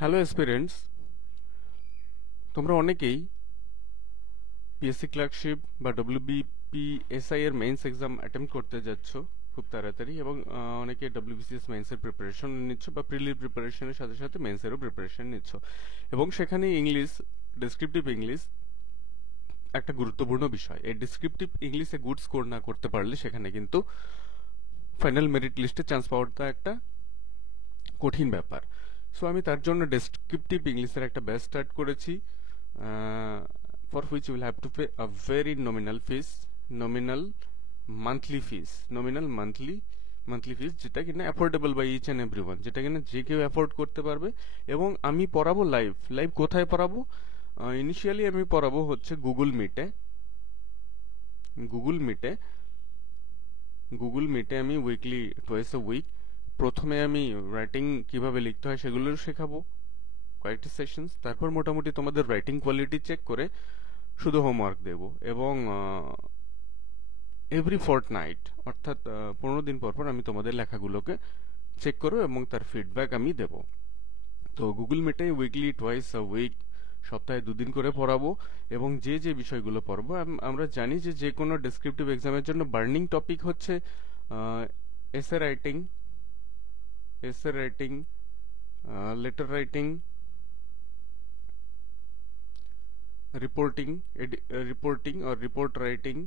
Hello এসপিরেন্টস, তোমরা অনেকেই PSC clerkship বা ডব্লিউবিপিএসআই এর মেইনস এক্সাম অ্যাটেম্প করতে যাচ্ছ খুব তাড়াতাড়ি, এবং অনেকে ডব্লিউবিসিএস মেইনসের প্রিপারেশন নিচ্ছ বা প্রিলির প্রিপারেশনের সাথে সাথে মেইনসেরও প্রিপারেশন নিচ্ছ, এবং সেখানে ইংলিশ, ডেসক্রিপটিভ ইংলিশ একটা গুরুত্বপূর্ণ বিষয়। এই ডেসক্রিপটিভ ইংলিশে গুড স্কোর না করতে পারলে সেখানে কিন্তু ফাইনাল মেরিট লিস্টে চান্স পাওয়াটা একটা কঠিন ব্যাপার। সো আমি তার জন্য ডেসক্রিপটিভ ইংলিশের একটা ব্যাচ স্টার্ট করেছি, for which you will have to pay a very nominal fees, nominal monthly fees, nominal monthly fees, যেটা কিনা affordable by each and everyone, যেটা কিনা যে কেউ অ্যাফোর্ড করতে পারবে। এবং আমি পড়াবো লাইভ। লাইভ কোথায় পড়াবো? ইনিশিয়ালি আমি পড়াবো হচ্ছে গুগল মিটে গুগল মিটে আমি উইকলি, টোয়াইস এ উইক প্রথমে আমি রাইটিং কিভাবে লিখতে হয় সেগুলো শেখাবো, কয়েকটি সেশনস। তারপর মোটামুটি তোমাদের রাইটিং কোয়ালিটি চেক করে শুধু হোমওয়ার্ক দেব, এবং এভরি ফোর্টনাইট, অর্থাৎ 15 দিন পর পর আমি তোমাদের লেখাগুলোকে চেক করবো এবং তার ফিডব্যাক আমি দেব। তো গুগল মিটে উইকলি, টোয়াইস আ উইক, সপ্তাহে 2 দিন করে পড়াবো। এবং যে যে বিষয়গুলো পড়বো, আমরা জানি যে যে কোনো ডেসক্রিপটিভ এক্সামের জন্য বার্নিং টপিক হচ্ছে essay writing, letter writing, reporting reporting or report writing,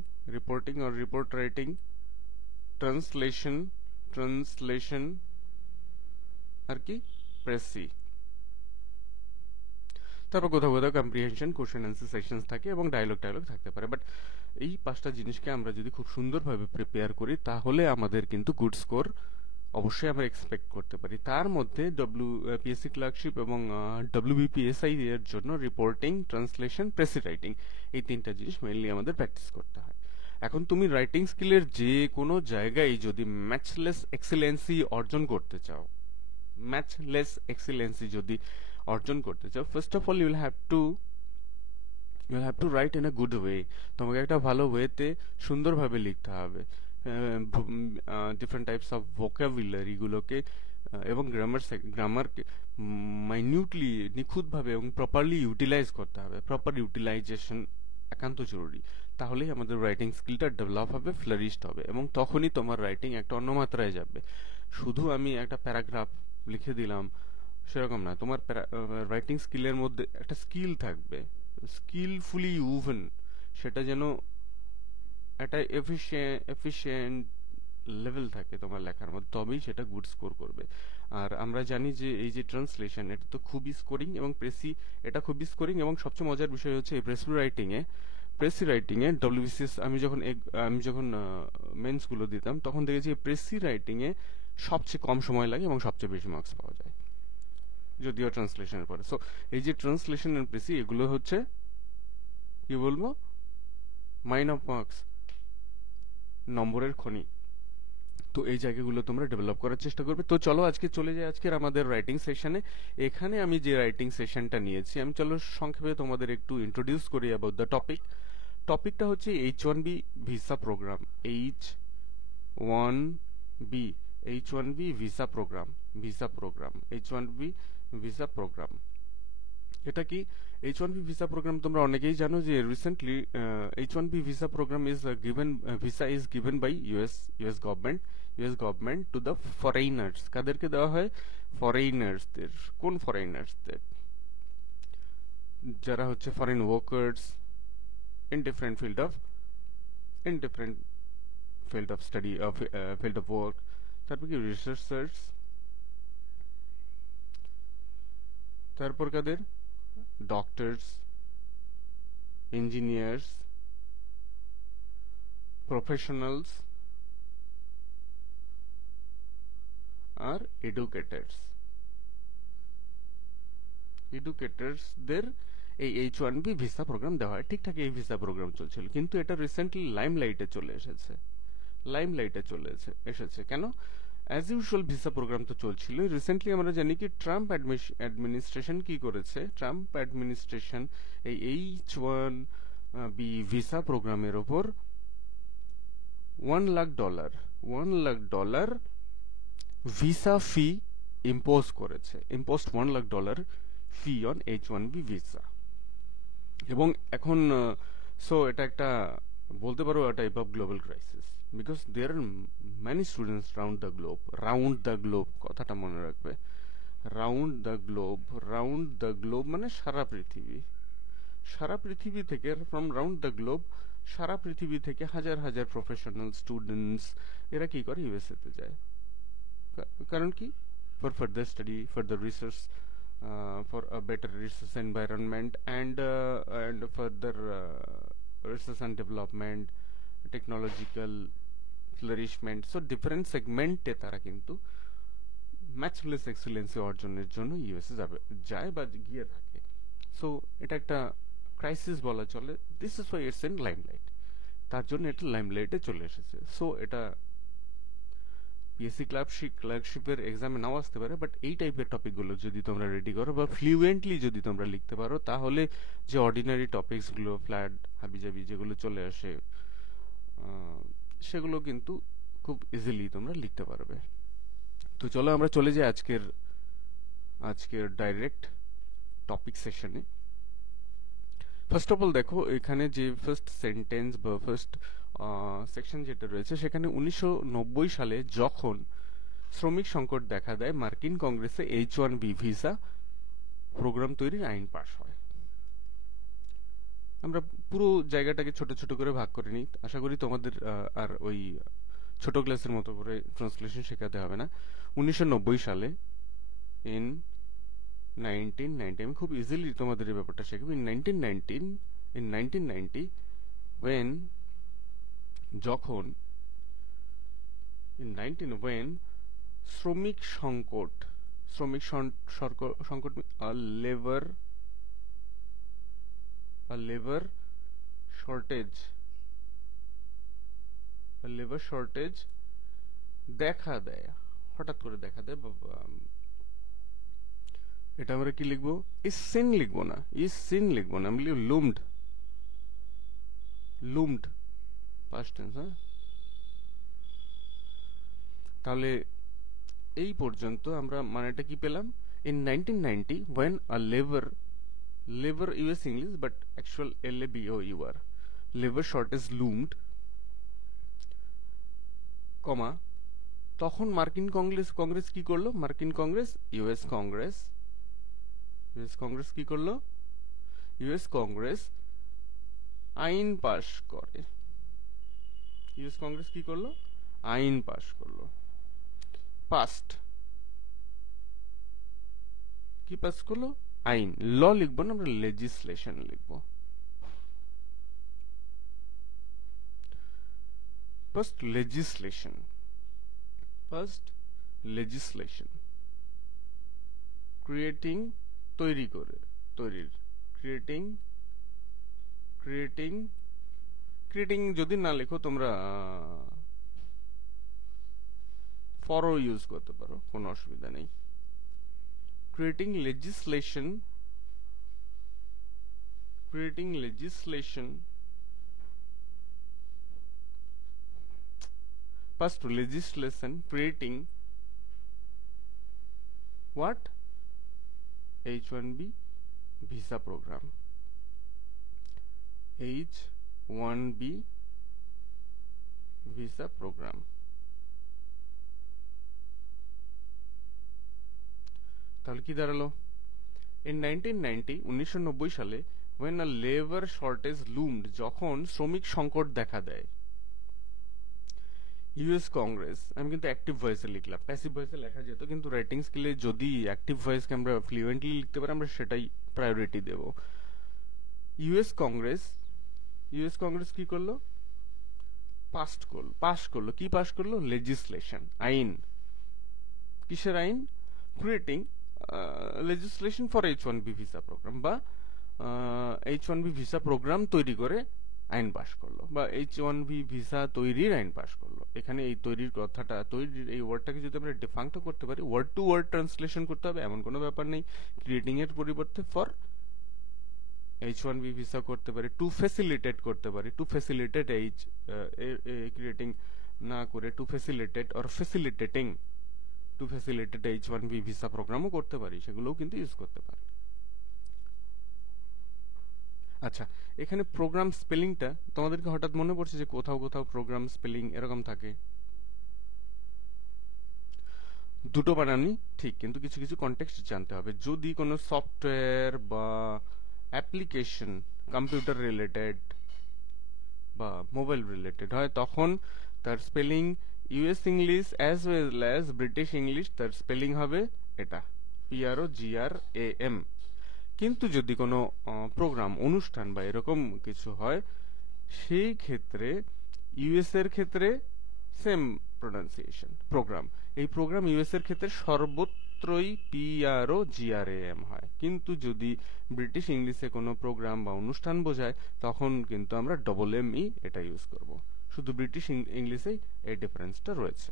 translation আর কি, প্রেসি। তারপর কোথাও কোথাও কম্প্রিহেনশন, কোশ্চেন অ্যান্সার সেকশনস থাকে, এবং ডায়লগ থাকতে পারে। বাট এই 5টা জিনিসকে আমরা যদি খুব সুন্দরভাবে প্রিপেয়ার করি তাহলে আমাদের কিন্তু গুড স্কোর অবশ্যই আমরা এক্সপেক্ট করতে পারি। তার মধ্যে পিএসসি ক্লার্কশিপ এবং ডব্লিউবিপিএসআই এর জন্য রিপোর্টিং, ট্রান্সলেশন, প্রেসি রাইটিং, এই 3টা জিনিস মেইনলি আমাদের প্র্যাকটিস করতে হয়। এখন তুমি রাইটিং স্কিলের যে কোনো জায়গায় যদি ম্যাচলেস এক্সিলেন্সি যদি অর্জন করতে চাও, first of all you have to write in a good way. তোমাকে একটা ভালো ওয়েতে সুন্দরভাবে লিখতে হবে। ডিফারেন্ট টাইপস অফ ভোকাবুলারি গুলোকে এবং গ্রামারকে মাইনিউটলি, নিখুঁতভাবে এবং প্রপারলি ইউটিলাইজ করতে হবে। প্রপার ইউটিলাইজেশন একান্ত জরুরি। তাহলেই আমাদের রাইটিং স্কিলটা ডেভেলপ হবে, ফ্লারিশড হবে, এবং তখনই তোমার রাইটিং একটা অন্য মাত্রায় যাবে। শুধু আমি একটা প্যারাগ্রাফ লিখে দিলাম সেরকম না, তোমার রাইটিং স্কিলের মধ্যে একটা স্কিল থাকবে, স্কিলফুলি ইউভেন, সেটা যেন একটা এফিশিয়েন্ট লেভেল থাকে তোমার লেখার মধ্যে, তবেই সেটা গুড স্কোর করবে। আর আমরা জানি যে এই যে ট্রান্সলেশন, এটা তো খুবই স্কোরিং, এবং প্রেসি, এটা খুবই স্কোরিং। এবং সবচেয়ে মজার বিষয় হচ্ছে এই প্রেসি রাইটিং এ ডব্লিউবিসিএস, আমি যখন মেন্স গুলো দিতাম তখন দেখেছি প্রেসি রাইটিং এ সবচেয়ে কম সময় লাগে এবং সবচেয়ে বেশি মার্কস পাওয়া যায়, যদিও ট্রান্সলেশনের পরে। সো এই যে ট্রান্সলেশন এন্ড প্রেসি, এগুলো হচ্ছে কি বলবো, মাইন অফ মার্কস, নম্বরের খনি। তো এই জায়গাগুলো তোমরা ডেভেলপ করার চেষ্টা করবে। তো চলো আজকে চলে যাই আজকের আমাদের রাইটিং সেশনে। এখানে আমি যে রাইটিং সেশনটা নিয়েছি, আমি চলো সংক্ষেপে তোমাদের একটু ইন্ট্রোডিউস করি অ্যাবাউট দ্য টপিকটা হচ্ছে H1B visa programme. H1B H1B visa programme. এটা কি H1B ভিসা প্রোগ্রাম? তোমরা অনেকেই জানো যে recently H1B visa program is given by US government to the foreigners. কাদেরকে দেওয়া হয়? ফরেইনার্সদের। কোন ফরেইনার্সদের? যারা হচ্ছে foreign workers in different field of study, field of work. তারপর কি রিসার্চার্স। তারপর কাদের? ডক্টরস, ইঞ্জিনিয়ার্স, প্রফেশনালস, আর এডুকেটার্সদের এই H1B ভিসা প্রোগ্রাম দেওয়া হয়। ঠিকঠাক এই ভিসা প্রোগ্রাম চলছিল, কিন্তু এটা রিসেন্টলি লাইমলাইটে চলে এসেছে। কেন? অ্যাজ ইউজুয়াল ভিসা প্রোগ্রাম তো চলছিল, রিসেন্টলি আমরা জানি কি ট্রাম্প অ্যাডমিনিস্ট্রেশন কি করেছে। ট্রাম্প অ্যাডমিনিস্ট্রেশন এই H1B ভিসা প্রোগ্রামের ওপর $1 লাখ ভিসা ফি ইম্পোজ করেছে, imposed $1 lakh fee on H1B visa. এবং এখন সো এটা একটা বলতে পারো একটা এবাব global crisis, because there are many students round the globe কথাটা মনে রাখবে। রাউন্ড দ্য গ্লোব মানে সারা পৃথিবী, সারা পৃথিবী থেকে, ফ্রম রাউন্ড দ্য গ্লোব, সারা পৃথিবী থেকে হাজার হাজার প্রফেশনাল স্টুডেন্টস এরা কি করে ইউএসএ তে যায়। কারণ কি? For further study, further research, for a better research environment, and further research and development, technological flourishment. So different segment এ তারা কিন্তু ম্যাচলেস এক্সেলেন্সি অর্জনের জন্য ইউএসএ যায় বা গিয়ে থাকে। সো এটা একটা ক্রাইসিস বলা চলে। This is why it's in limelight, তার জন্য এটা লাইমলাইটে চলে এসেছে। সো এটা পিএসসি ক্লার্কশিপের এক্সামে নাও আসতে পারে, বাট এই টাইপের টপিকগুলো যদি তোমরা রেডি করো বা ফ্লুয়েন্টলি যদি তোমরা লিখতে পারো, তাহলে যে অর্ডিনারি টপিকসগুলো ফ্ল্যাট হাবিজাবি যেগুলো চলে আসে সেগুলো কিন্তু খুব ইজিলি তোমরা লিখতে পারবে। তো চলো আমরা চলে যাই আজকের ডাইরেক্ট টপিক সেশনে। ফার্স্ট অফ অল দেখো এখানে যে ফার্স্ট সেন্টেন্স বা ফার্স্ট সেকশন যেটা রয়েছে, সেখানে 1990 সালে যখন শ্রমিক সংকট দেখা দেয়, মার্কিন কংগ্রেসে H1B ভিসা প্রোগ্রাম তৈরির আইন পাশ হয়। আমরা পুরো জায়গাটাকে ছোট ছোট করে ভাগ করে নিই, আশা করি তোমাদের আর ওই ছোট ক্লাসের মতো করে ট্রান্সলেশন শেখাতে হবে না। 1990 সালে ইন 1990, আমি খুব ইজিলি তোমাদের এই ব্যাপারটা শেখাবো। ইন 1990 when যখন when শ্রমিক সংকট লেবার শর্টেজ দেখা দেয়, হঠাৎ করে দেখা দেয়। এটা আমরা কি লিখবো? ইজ সিন লিখবো না, আমি লিখব লুমড পাস্ট টেন্স। হ্যাঁ, তাহলে এই পর্যন্ত আমরা মানেটা কি পেলাম? In 1990 when a labor US English but actual LABOUR labor shortage loomed, কমা, তখন মার্কিন কংগ্রেস কি করলো? ইউএস কংগ্রেস কি করলো? ইউএস কংগ্রেস আইন পাশ করে। ইউএস কংগ্রেস কি করলো? আইন পাশ করলো। পাস্ট কি পাস করলো? আইন। ল লিখবো না, আমরা লেজিসলেশন লিখবো। ফার্স্ট লেজিসলেশন ক্রিয়েটিং ক্রিয়েটিং যদি না লেখো তোমরা ফরও ইউজ করতে পারো, কোনো অসুবিধা নেই। creating legislation first legislation creating what? H1B visa program, H1B visa program। তাহলে কি দাঁড়ালো? ইন 1990 সালে when a labor shortage loomed, যখন শ্রমিক সংকট দেখা দেয়, ইউএস কংগ্রেস, আমি কিন্তু অ্যাক্টিভ ভয়েসে লিখলাম, প্যাসিভ ভয়েসে লেখা যেত, কিন্তু রাইটিং স্কিলে যদি অ্যাক্টিভ ভয়েসকে আমরা ফ্লুয়েন্টলি লিখতে পারি আমরা সেটাই প্রায়োরিটি দেব। ইউএস কংগ্রেস কি করলো? পাস করলো। কি পাস করলো? লেজিসলেশন, আইন। কিসের আইন? Creating legislation for H1B visa program বা H1B ভিসা প্রোগ্রাম তৈরি করে আইন পাশ করলো, বা H1B ভিসা তৈরির আইন পাশ করলো। এখানে এই তৈরির কথাটা, তৈরির এই ওয়ার্ডটাকে যদি আমরা ডিফাংক্ট করতে পারি, ওয়ার্ড টু ওয়ার্ড ট্রান্সলেশন করতে হবে এমন কোনো ব্যাপার নেই। ক্রিয়েটিং এর পরিবর্তে ফর H1B ভিসা করতে পারি, টু ফ্যাসিলিটেট করতে পারি, টু ফ্যাসিলিটেট ক্রিয়েটিং না করে to facilitate or facilitating to facilitate H1B visa প্রোগ্রামও করতে পারি, সেগুলোও কিন্তু ইউজ করতে পারি। আচ্ছা, এখানে প্রোগ্রাম স্পেলিংটা তোমাদেরকে হঠাৎ মনে পড়ছে যে কোথাও কোথাও প্রোগ্রাম স্পেলিং এরকম থাকে, দুটো বানানই ঠিক, কিন্তু কিছু কিছু কনটেক্সট জানতে হবে। যদি কোনো সফটওয়্যার বা অ্যাপ্লিকেশন কম্পিউটার রিলেটেড বা মোবাইল রিলেটেড হয়, তখন তার spelling US English as well as British English, তার স্পেলিং হবে এটা PROGRAM। কিন্তু যদি কোনো প্রোগ্রাম, অনুষ্ঠান বা এরকম কিছু হয়, সেই ক্ষেত্রে ইউএস এর ক্ষেত্রে সেম প্রোনাউন্সিয়েশন প্রোগ্রাম। এই প্রোগ্রাম ইউএস এর ক্ষেত্রে সর্বত্রই PROGRAM হয়, কিন্তু যদি ব্রিটিশ ইংলিশে কোনো প্রোগ্রাম বা অনুষ্ঠান বোঝায়, তখন কিন্তু আমরা ME এটা ইউজ করব। শুধু ব্রিটিশ ইংলিশেই এই ডিফারেন্সটা রয়েছে।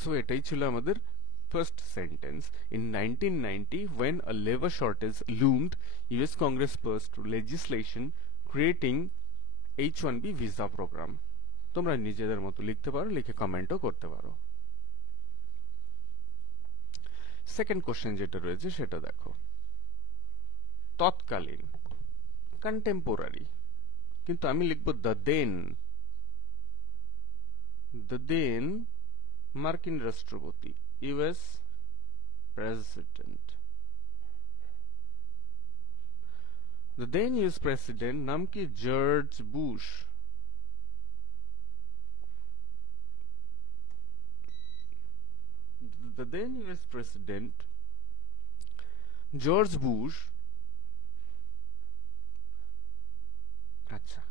সো এটাই ছিল আমাদের first sentence. In 1990, when a labor shortage loomed, US Congress passed legislation creating H1B visa program. তোমরা নিজেদের মতো লিখতে পারো, লিখে কমেন্টও করতে পারো। সেকেন্ড কোশ্চেন যেটা রয়েছে সেটা দেখো, তৎকালীন, কন্টেম্পোরারি, কিন্তু আমি লিখব দ্য দেন মার্কিন রাষ্ট্রপতি, US president. The then US president নাম কি? George Bush. The then US President George Bush, আচ্ছা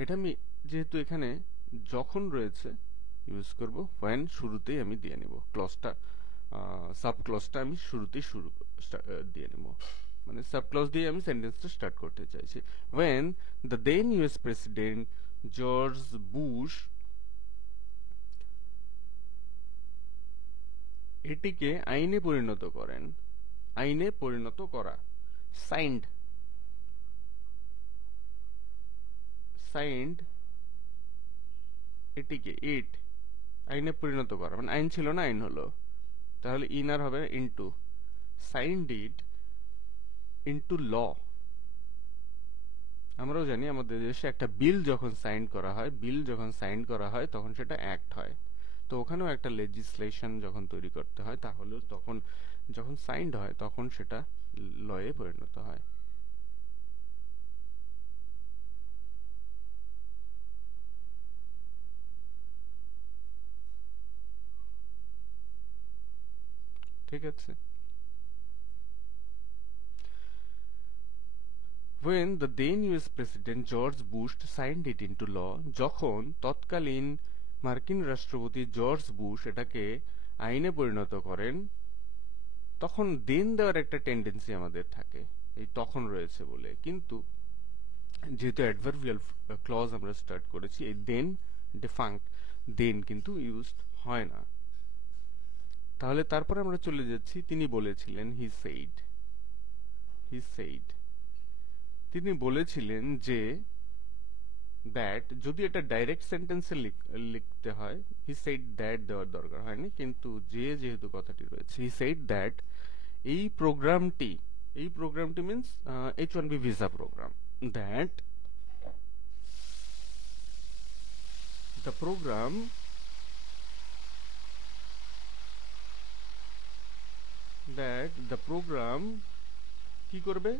এটা আমি যেহেতু এখানে যখন রয়েছে ইউজ করব when, শুরুতেই আমি দিয়ে নেব ক্লজটা, সাব ক্লজটা আমি শুরুতেই দিয়ে নেব, মানে সাব ক্লজ দিয়ে আমি সেন্টেন্সটা স্টার্ট করতে চাইছি। when the then US President George Bush এটিকে আইনে পরিণত করেন, আইনে পরিণত করা, সাইন্ড, এটিকে আইনে পরিণত করা, মানে আইন ছিল না, আইন হলো, তাহলে ইনার হবে ইনটু, সাইন্ড ইট ইনটু ল। আমরাও জানি আমাদের দেশে একটা বিল যখন সাইন করা হয় তখন সেটা অ্যাক্ট হয়। তো ওখানেও একটা লেজিসলেশন যখন তৈরি করতে হয়, তাহলেও তখন যখন সাইন্ড হয় তখন সেটা লয়ে পরিণত হয়। ঠিক আছে। When the then US President George Bush signed it into law, যখন তৎকালীন মার্কিন রাষ্ট্রপতি জর্জ বুশ এটাকে আইনে পরিণত করেন, তখন দেন দেওয়ার একটা টেন্ডেন্সি আমাদের থাকে, এই তখন রয়েছে বলে। কিন্তু যেহেতু অ্যাডভার্বিয়াল ক্লজ আমরা স্টার্ট করেছি, এই দেন ডিফাঙ্ক্ট, দেন কিন্তু ইউজড হয় না। তাহলে তারপরে আমরা চলে যাচ্ছি, তিনি বলেছিলেন, হি সেইড, তিনি বলেছিলেন যে, দ্যাট, যদি এটা ডাইরেক্ট সেন্টেন্সে লিখতে হয়, হি সেইড দ্যাট দেওয়ার দরকার হয়নি, কিন্তু যেহেতু কথাটি রয়েছে, হি সেইড দ্যাট এই প্রোগ্রামটি means H1B visa program, that the program কি করবে?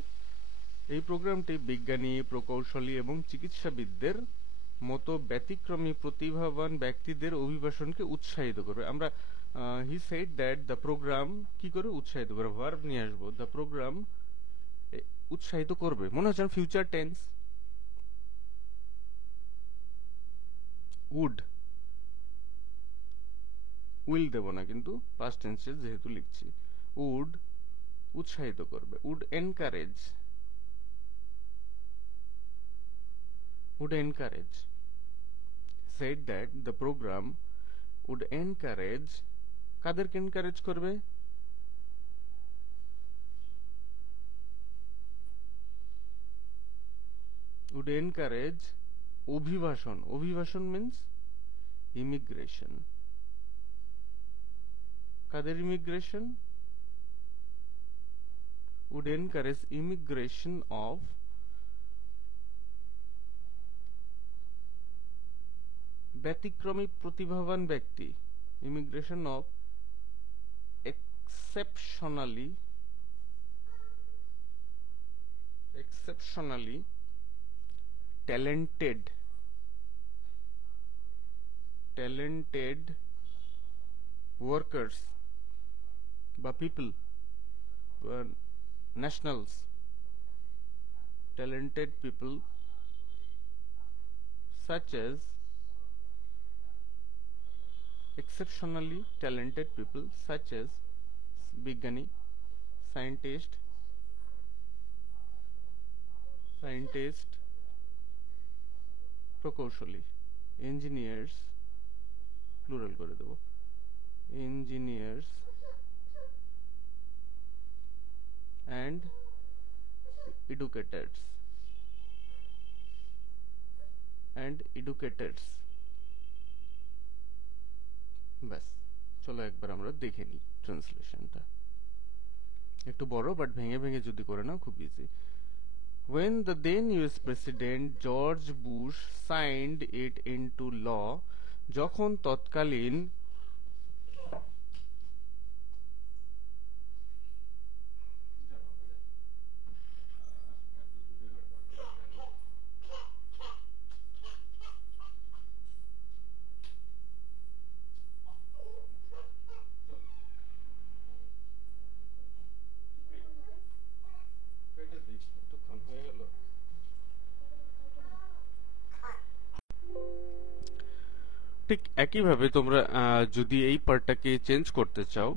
এই প্রোগ্রামটি বিজ্ঞানী, প্রকৌশলী এবং চিকিৎসাবিদদের মতো ব্যতিক্রমী প্রতিভাবান ব্যক্তিদের অভিবাসনকে উৎসাহিত করবে। আমরা he said that the program কি করে উৎসাহিত করবে, ভার্ব নিয়ে আসবো, দ্য প্রোগ্রাম উৎসাহিত করবে, মনে হচ্ছে ফিউচার টেন্স, উইল দেব না, কিন্তু পাস্ট টেন্সে যেহেতু লিখছি, উড উৎসাহিত করবে, would encourage said that the program would encourage, কাদেরকে এনকারেজ করবে? would encourage অভিবাসন মিন্স ইমিগ্রেশন, কাদের immigration? would encourage immigration of ব্যতিক্রমী প্রতিভাবান ব্যক্তি, immigration of exceptionally talented workers বা people, nationals, talented people such as exceptionally talented people such as বিজ্ঞানী, scientist, প্রকৌশলী, engineers, plural করে দেব, engineers and educators ব্যাস, চলো একবার আমরা দেখে নিই ট্রান্সলেশনটা। একটু বড়, বাট ভেঙে ভেঙে যদি করে নাও খুব easy. When the then US President George Bush signed it into law, যখন তৎকালীন ঠিক একইভাবে তোমরা যদি এই পার্টটাকে চেঞ্জ করতে চাও,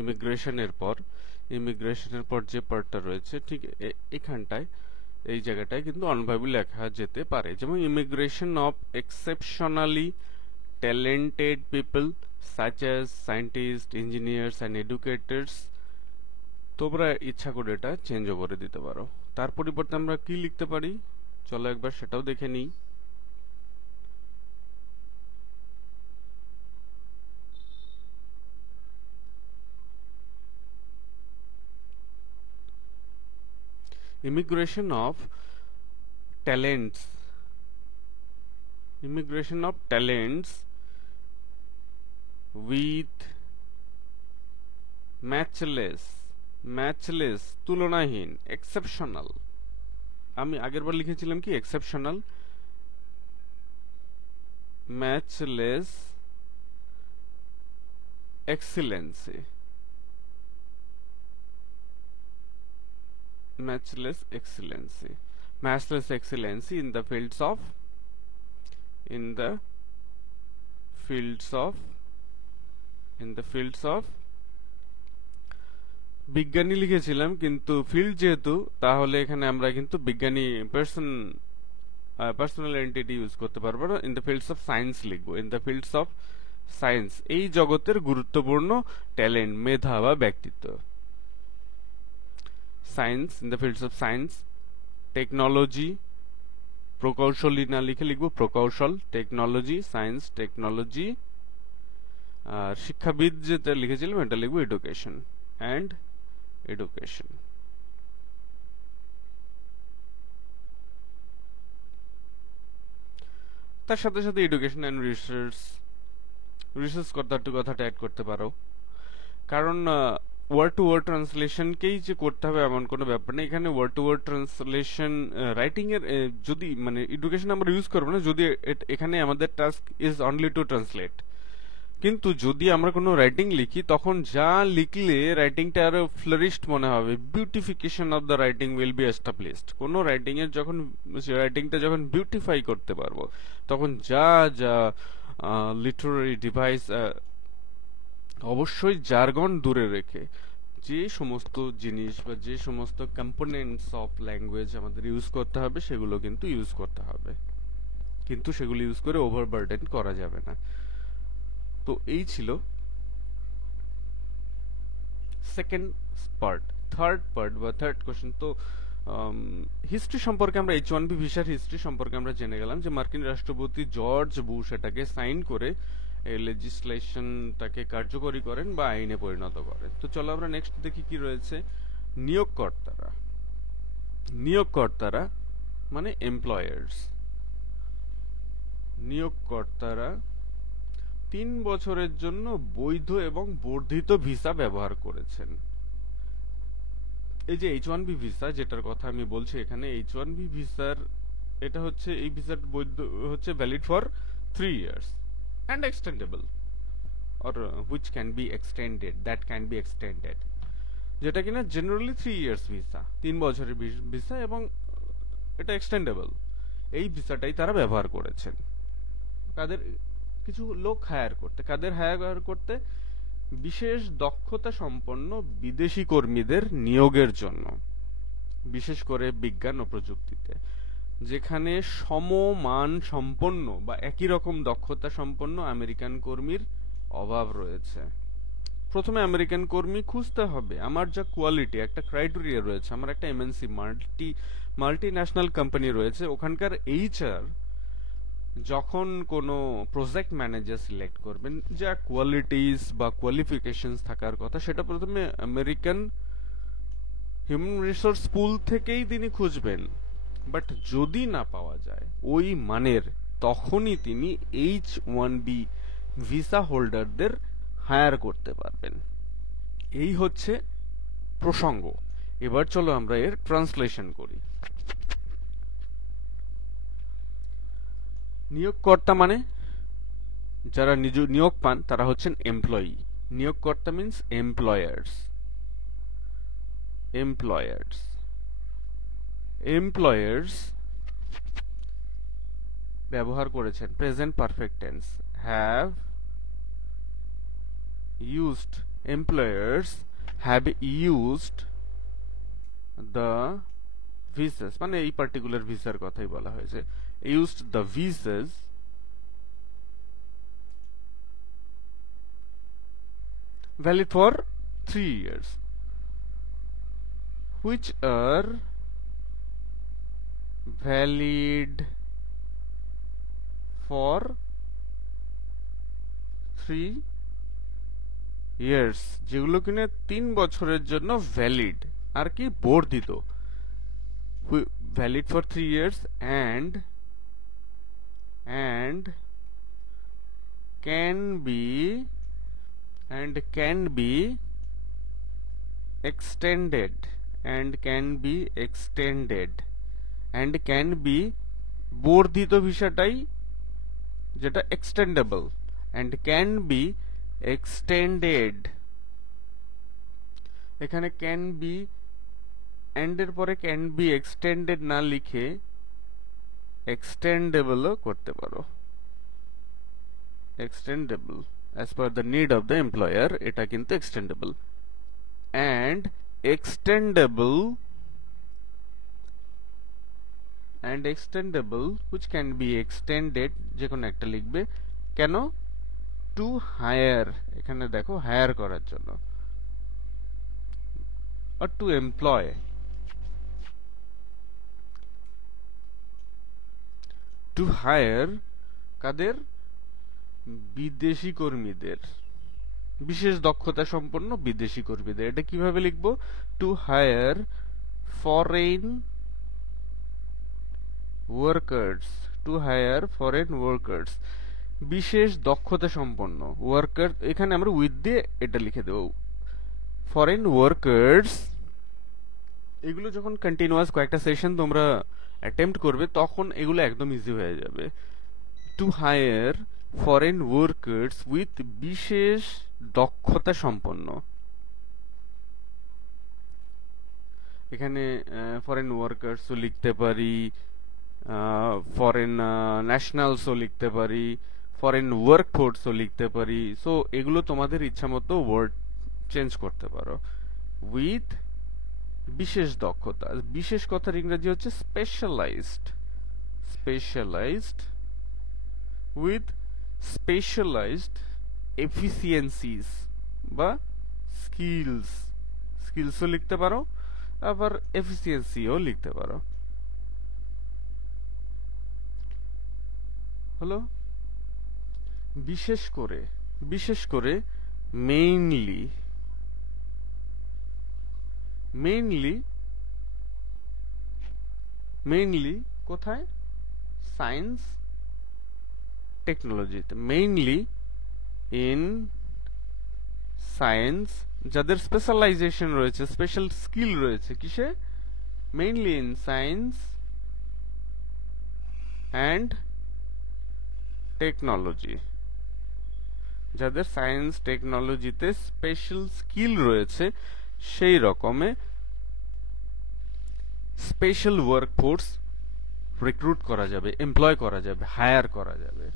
ইমিগ্রেশনের পর যে পার্টটা রয়েছে ঠিক এখানটায়, এই জায়গাটায় কিন্তু অন্যভাবে লেখা যেতে পারে, যেমন immigration of exceptionally talented people such as scientist, engineers and educators. তোমরা ইচ্ছা করে এটা চেঞ্জও করে দিতে পারো। তার পরিবর্তে আমরা কি লিখতে পারি, চলো একবার সেটাও দেখে নিই। immigration of talents with matchless তুলনাহীন, exceptional, আমি আগেরবার লিখেছিলাম কি exceptional, matchless excellency in the fields of বিজ্ঞানী লিখেছিলাম, কিন্তু ফিল্ড যেহেতু, তাহলে এখানে আমরা কিন্তু বিজ্ঞানী পার্সোনাল এন্টিটি ইউজ করতে পারবো না, in the fields of science লিখবো, in the fields of science, এই জগতের গুরুত্বপূর্ণ ট্যালেন্ট, মেধা বা ব্যক্তিত্ব। Science, in the fields of science, technology, প্রকৌশলী না লিখে লিখবো প্রকৌশল, টেকনোলজি, সায়েন্স, টেকনোলজি, আর শিক্ষাবিদ যেটা লিখেছিলাম এটা লিখবো এডুকেশন অ্যান্ড এডুকেশন। তার সাথে সাথে এডুকেশন অ্যান্ড রিসার্চ কথাটা অ্যাড করতে পারো, কারণ ওয়ার্ড টু ওয়ার্ড ট্রান্সলেশনকেই যে করতে হবে এমন কোনো ব্যাপার নেই। এখানে word to word translation writing এর যদি মানে এডুকেশন আমরা ইউজ করবো না, যদি এখানে আমাদের task is only to translate. কিন্তু যদি আমরা কোনো রাইটিং লিখি, তখন যা লিখলে রাইটিংটা আরো ফ্লারিশড মনে হবে, beautification of the writing will be established. কোনো রাইটিং এর যখন রাইটিংটা যখন বিউটিফাই করতে পারবো, তখন যা যা লিটারারি ডিভাইস, অবশ্যই জার্গন দূরে রেখে যে সমস্ত জিনিস বা যে সমস্ত কম্পোনেন্টস অফ ল্যাঙ্গুয়েজ আমাদের ইউজ করতে হবে, সেগুলো কিন্তু ইউজ করতে হবে, কিন্তু সেগুলো ইউজ করে ওভারবার্ডেন করা যাবে না। তো এই ছিল সেকেন্ড পার্ট। Third question. তো হিস্ট্রি সম্পর্কে আমরা H1B ভিসার হিস্ট্রি সম্পর্কে আমরা জেনে গেলাম যে মার্কিন রাষ্ট্রপতি জর্জ বুশ এটাকে সাইন করে এই লেজিসলেশনটাকে কার্যকরী করেন বা আইনে পরিণত করেন। তো চলো আমরা নেক্সট দেখি কি রয়েছে। নিয়োগকর্তারা। নিয়োগকর্তারা মানে এমপ্লয়ার্স। নিয়োগকর্তারা 3 বছরের জন্য বৈধ এবং বর্ধিত ভিসা ব্যবহার করেছেন। এই যে H1B ভিসা যেটার কথা আমি বলছি এখানে, H1B ভিসার এটা হচ্ছে, এই ভিসার বৈধ হচ্ছে valid for 3 years and extendable or which can be extended, that can be extended, যেটা কিনা জেনারেলি 3 years ভিসা, 3 বছরের ভিসা, এবং এটা এক্সটেন্ডেবল। এই ভিসাটাই তারা ব্যবহার করেছেন তাদের কিছু লোক হায়ার করতে। কাদের হায়ার করতে? বিশেষ দক্ষতা সম্পন্ন বিদেশি কর্মীদের নিয়োগের জন্য, বিশেষ করে বিজ্ঞান ও প্রযুক্তিতে, যেখানে সমমান সম্পন্ন বা একই রকম দক্ষতা সম্পন্ন আমেরিকান কর্মীর অভাব রয়েছে। প্রথমে আমেরিকান কর্মী খুঁজতে হবে। আমার যা কোয়ালিটি, একটা ক্রাইটেরিয়া রয়েছে, আমার একটা এমএনসি মাল্টি ন্যাশনাল কোম্পানি রয়েছে, ওখানকার এইচআর যখন কোনো প্রজেক্ট ম্যানেজার সিলেক্ট করবেন, যা কোয়ালিটিস বা কোয়ালিফিকেশনস থাকার কথা, সেটা প্রথমে আমেরিকান হিউম্যান রিসোর্স পুল থেকেই তিনি খুঁজবেন। বাট যদি না পাওয়া যায় ওই মানের, তখনই তিনি H1B ভিসা হোল্ডারদের হায়ার করতে পারবেন। এই হচ্ছে প্রসঙ্গ। এবার চলো আমরা এর ট্রান্সলেশন করি। নিয়োগকর্তা মানে যারা নিয়োগ পান তারা হচ্ছেন এমপ্লয়ি। নিয়োগকর্তা মিন্স এমপ্লয়ার্স। এমপ্লয়ার্স এমপ্লয়ার্স ব্যবহার করেছেন present perfect tense, have used, employers have used the visas, মানে এই পার্টিকুলার ভিসার কথাই বলা হয়েছে, used the visas valid for 3 years which are valid for 3 years, যেগুলো কিনা 3 বছরের জন্য ভ্যালিড আর কি বর্ধিত, valid for 3 years and can be extended and can be বর্ধিত ভিসাটাই যেটা extendable, and can be extended। এখানে can be and এর পরে can be extended না লিখে extendable করতে পারো। extendable as per the need of the employer, এটা কিন্তু extendable and extendable which can be extended, যে কোনো একটা লিখবে। কেন? to hire, এখানে দেখো হায়ার করার জন্য, or to employ, to hire কাদের? বিদেশি কর্মীদের, বিশেষ দক্ষতা সম্পন্ন বিদেশি কর্মীদের। এটা কিভাবে লিখবো? to hire foreign workers, to hire foreign workers, বিশেষ দক্ষতা সম্পন্ন ওয়ার্কার, এখানে আমরা উইথ দিয়ে এটা লিখে দেব ফরেন ওয়ার্কার্স। এগুলো যখন কন্টিনিউয়াস কয়েকটা সেশন তোমরা অ্যাটেম্প্ট করবে তখন এগুলো একদম ইজি হয়ে যাবে। To hire foreign workers with বিশেষ দক্ষতা সম্পন্ন, এখানে ফরেন ওয়ার্কার্সও লিখতে পারি, ফরেন ন্যাশনালসও লিখতে পারি, ফরেন ওয়ার্কফোর্সও লিখতে পারি। সো এগুলো তোমাদের ইচ্ছা মতো ওয়ার্ড চেঞ্জ করতে পারো। উইথ বিশেষ দক্ষতা, বিশেষ কথার ইংরেজি হচ্ছে স্পেশালাইজড, স্পেশালাইজড উইথ স্পেশালাইজড এফিসিয়েন্সিস বা স্কিলস, স্কিলসও লিখতে পারো, আবার এফিসিয়েন্সিও লিখতে পারো। হলো? বিশেষ করে মেইনলি মেইনলি কোথায়? সায়েন্স টেকনোলজিতে, মেইনলি ইন সায়েন্স, যাদের স্পেশালাইজেশন রয়েছে, স্পেশাল স্কিল রয়েছে কিসে? Mainly in science and technology, যাদের সায়েন্স টেকনোলজিতে স্পেশাল স্কিল রয়েছে, সেই রকমে স্পেশাল ওয়ার্কফোর্স রিক্রুট করা যাবে, এমপ্লয় করা যাবে, হায়ার করা যাবে।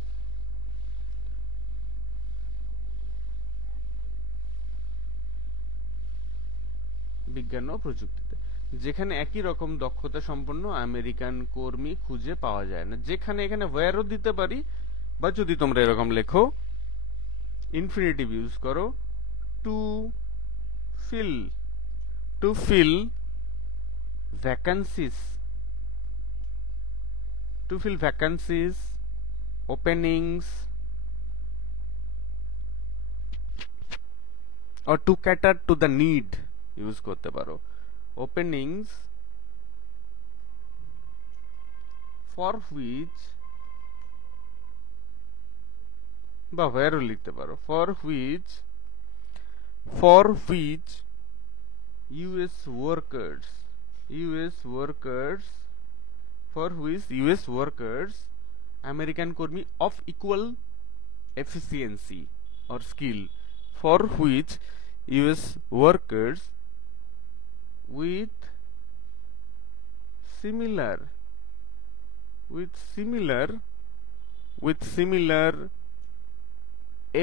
বিজ্ঞান ও প্রযুক্তিতে, যেখানে একই রকম দক্ষতা সম্পন্ন আমেরিকান কর্মী খুঁজে পাওয়া যায় না। যেখানে এখানে ওয়্যারও দিতে পারি, বা যদি তোমরা এরকম লেখো, ইনফিনিটিভ ইউজ করো, to fill vacancies, openings, or to cater to the need use করতে পারো। openings for which, বা where লিখতে পারো, for which US workers American কর্মী of equal efficiency or skill, for which US workers with similar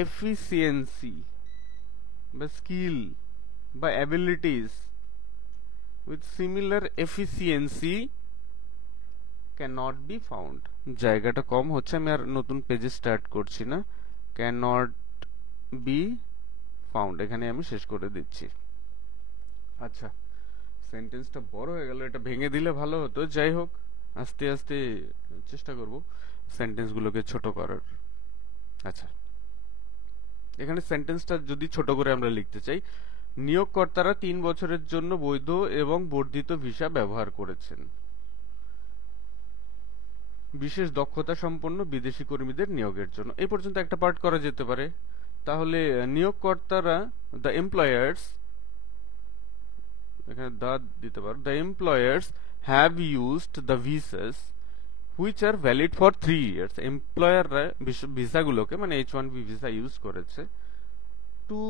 efficiency বা skill বা abilities, with similar efficiency cannot be found, জায়গাটা কম হচ্ছে, আমি আর নতুন পেজে স্টার্ট করছি না, cannot be found এখানে আমি শেষ করে দিচ্ছি। আচ্ছা, সেন্টেন্সটা বড় হয়ে গেল, এটা ভেঙে দিলে ভালো হতো। যাই হোক, আস্তে আস্তে চেষ্টা করব সেন্টেন্সগুলোকে ছোট করার। আচ্ছা, এখানে সেন্টেন্সটা যদি ছোট করে আমরা লিখতে চাই, নিয়োগকর্তারা 3 বছরের জন্য বৈধ এবং বর্ধিত ভিসা ব্যবহার করেছেন বিশেষ দক্ষতা সম্পন্ন বিদেশি কর্মীদের নিয়োগের জন্য। এই পর্যন্ত একটা পার্ট করা যেতে পারে। তাহলে নিয়োগকর্তারা, দ্য এমপ্লয়ার্স, এখানে দা দিতে পারো, the employers have used the visas which are valid for 3 years, এমপ্লয়াররা ভিসাগুলোকে, মানে H1B ভিসা ইউজ করেছে টু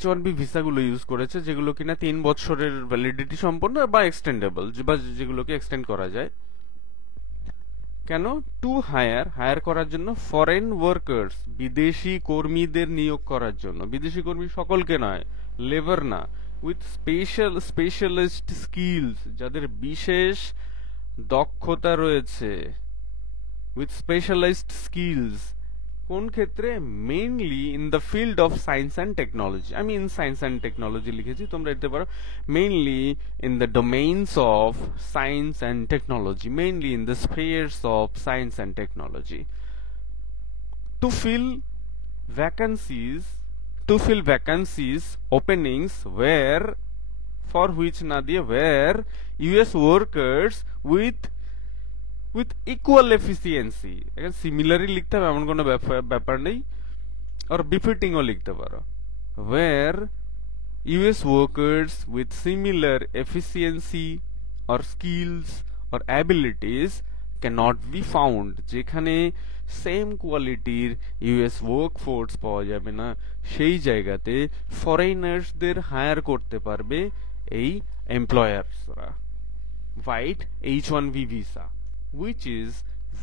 H1B ভিসাগুলো ইউজ করেছে যেগুলো কিনা 3 বছরের ভ্যালিডিটি সম্পন্ন বা এক্সটেন্ডেবল, বা যেগুলোকে এক্সটেন্ড করা যায়। কেন? টু হায়ার করার জন্য, ফরেন ওয়ার্কার্স, বিদেশি কর্মীদের নিয়োগ করার জন্য। বিদেশি কর্মী সকলকে নয়, লেবার না, উইথ স্পেশালিস্ট স্কিলস, যাদের বিশেষ দক্ষতা রয়েছে, উইথ স্পেশালাইজড স্কিলস। কোন ক্ষেত্রে? Mainly in the field of science and technology. আমি ইন সায়েন্স অ্যান্ড টেকনোলজি লিখেছি, তোমরা দিতে পারো mainly in the domains of science and technology, mainly in the spheres of science and technology. To fill vacancies openings where, for which না দিয়ে where US workers with equal efficiency, এখানে সিমিলারই লিখতে হবে, এমন কোনো ব্যাপার নেই, আর বিফিটিংও লিখতে পারো, where US workers with similar efficiency or skills or abilities can not be found, যেখানে সেম কোয়ালিটির ইউএস ওয়ার্কফোর্স পাওয়া যাবে না, সেই জায়গাতে ফরেনার্সদের হায়ার করতে পারবে এই এমপ্লয়ার্সরা। White H1B visa which is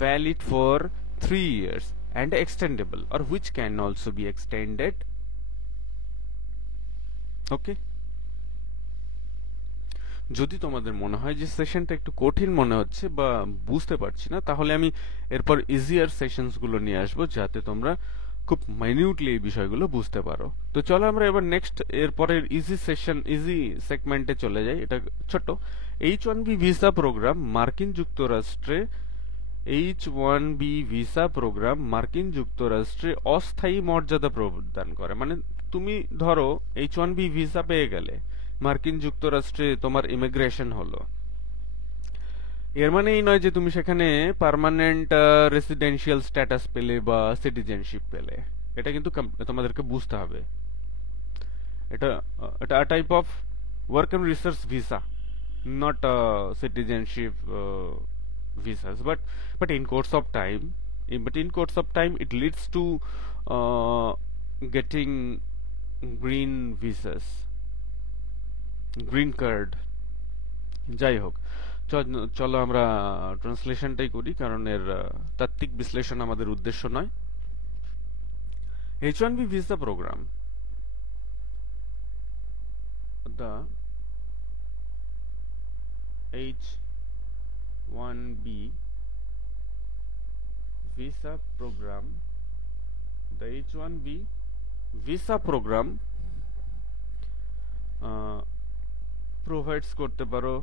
valid for 3 years and extendable, or which can also be extended. Okay, যদি তোমাদের মনে হয় যে সেশনটা একটু কঠিন মনে হচ্ছে বা বুঝতে পারছি না, তাহলে আমি এরপর ইজিয়ার সেশনস গুলো নিয়ে আসবো, যাতে তোমরা খুব মাইনিউটলি এই বিষয়গুলো বুঝতে পারো। তো চলো আমরা এবার নেক্সট এরপরের ইজি সেগমেন্টে চলে যাই। এটা ছোট। H1B ভিসা প্রোগ্রাম মার্কিন যুক্তরাষ্ট্রে H1B ভিসা প্রোগ্রাম মার্কিন যুক্তরাষ্ট্রে অস্থায়ী মর্যাদা প্রদান করে। মানে তুমি ধরো H1B ভিসা পেয়ে গেলে, মার্কিন যুক্তরাষ্ট্রে তোমার ইমিগ্রেশন হলো, এর মানে এই নয় যে তুমি সেখানে পার্মানেন্ট রেসিডেন্সিয়াল স্ট্যাটাস পেলে বা সিটিজেনশিপ পেলে। এটা কিন্তু তোমাদেরকে বুঝতে হবে। এটা এটা type of work and research visa, not citizenship visas, but in course of time, it leads to uh, getting green visas, green card। যাই হোক, চলো আমরা ট্রান্সলেশনটাই করি, কারণ এর তাত্ত্বিক বিশ্লেষণ আমাদের উদ্দেশ্য নয়। H1B visa program, the H1B visa program, the H1B visa program provides করতে পারো,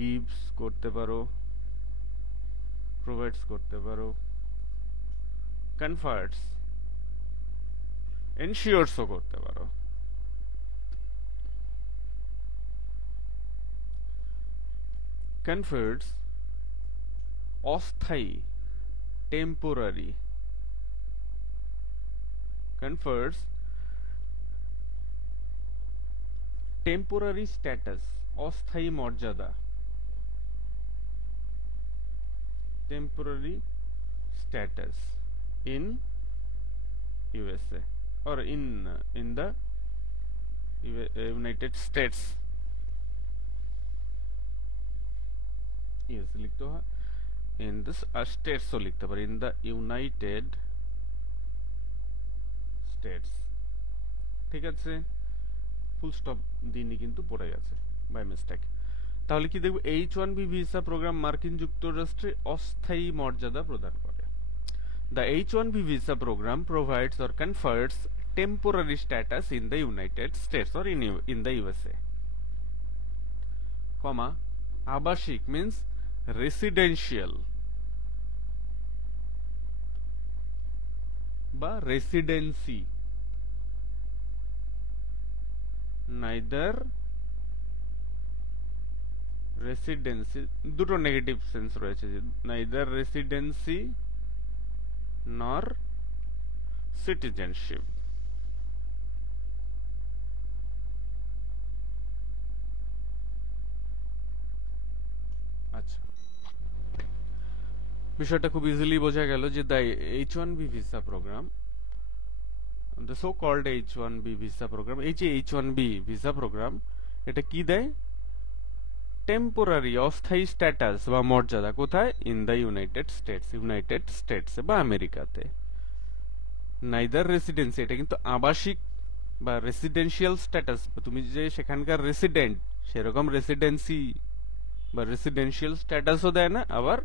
gives করতে পারো, provides করতে পারো, confers, ensures ও করতে পারো। confers অস্থায়ী, টেম্পোরারি, confers টেম্পোরারি স্ট্যাটাস, অস্থায়ী মর্যাদা, temporary status in USA or in the United States। yes লিখতে হয়, in the states ও লিখতে পারি, in the United States। ঠিক আছে, ফুল স্টপ দিনই কিন্তু পড়ে গেছে বাই মিস্টেক। তাহলে কি দেখব, H1B ভিসা প্রোগ্রাম মার্কিন যুক্তরাষ্ট্রে অস্থায়ী মর্যাদা প্রদান করে। The H1B visa program provides or confers temporary status in the United States or in the USA, comma abashik means residential বা residency, neither residency, দুটো নেগেটিভ সেন্স রয়েছে, neither residency nor citizenship। আচ্ছা, বিষয়টা খুব ইজিলি বোঝা গেল যে the H1B visa program, the so called H1B visa program, এই যে H1B ভিসা প্রোগ্রাম, এটা কি দেয়? টেম্পোরারি, অস্থায়ী স্ট্যাটাস বা মর্যাদা, কোথায়? ইন দ্য ইউনাইটেড স্টেটস বা আমেরিকাতে। নাইদার রেসিডেন্সি, এটা কিন্তু আবাসিক বা রেসিডেন্সিয়াল স্ট্যাটাস, তুমি যে সেখানকার রেসিডেন্ট সেরকম রেসিডেন্সি বা রেসিডেন্সিয়াল স্ট্যাটাসও দেয় না, আবার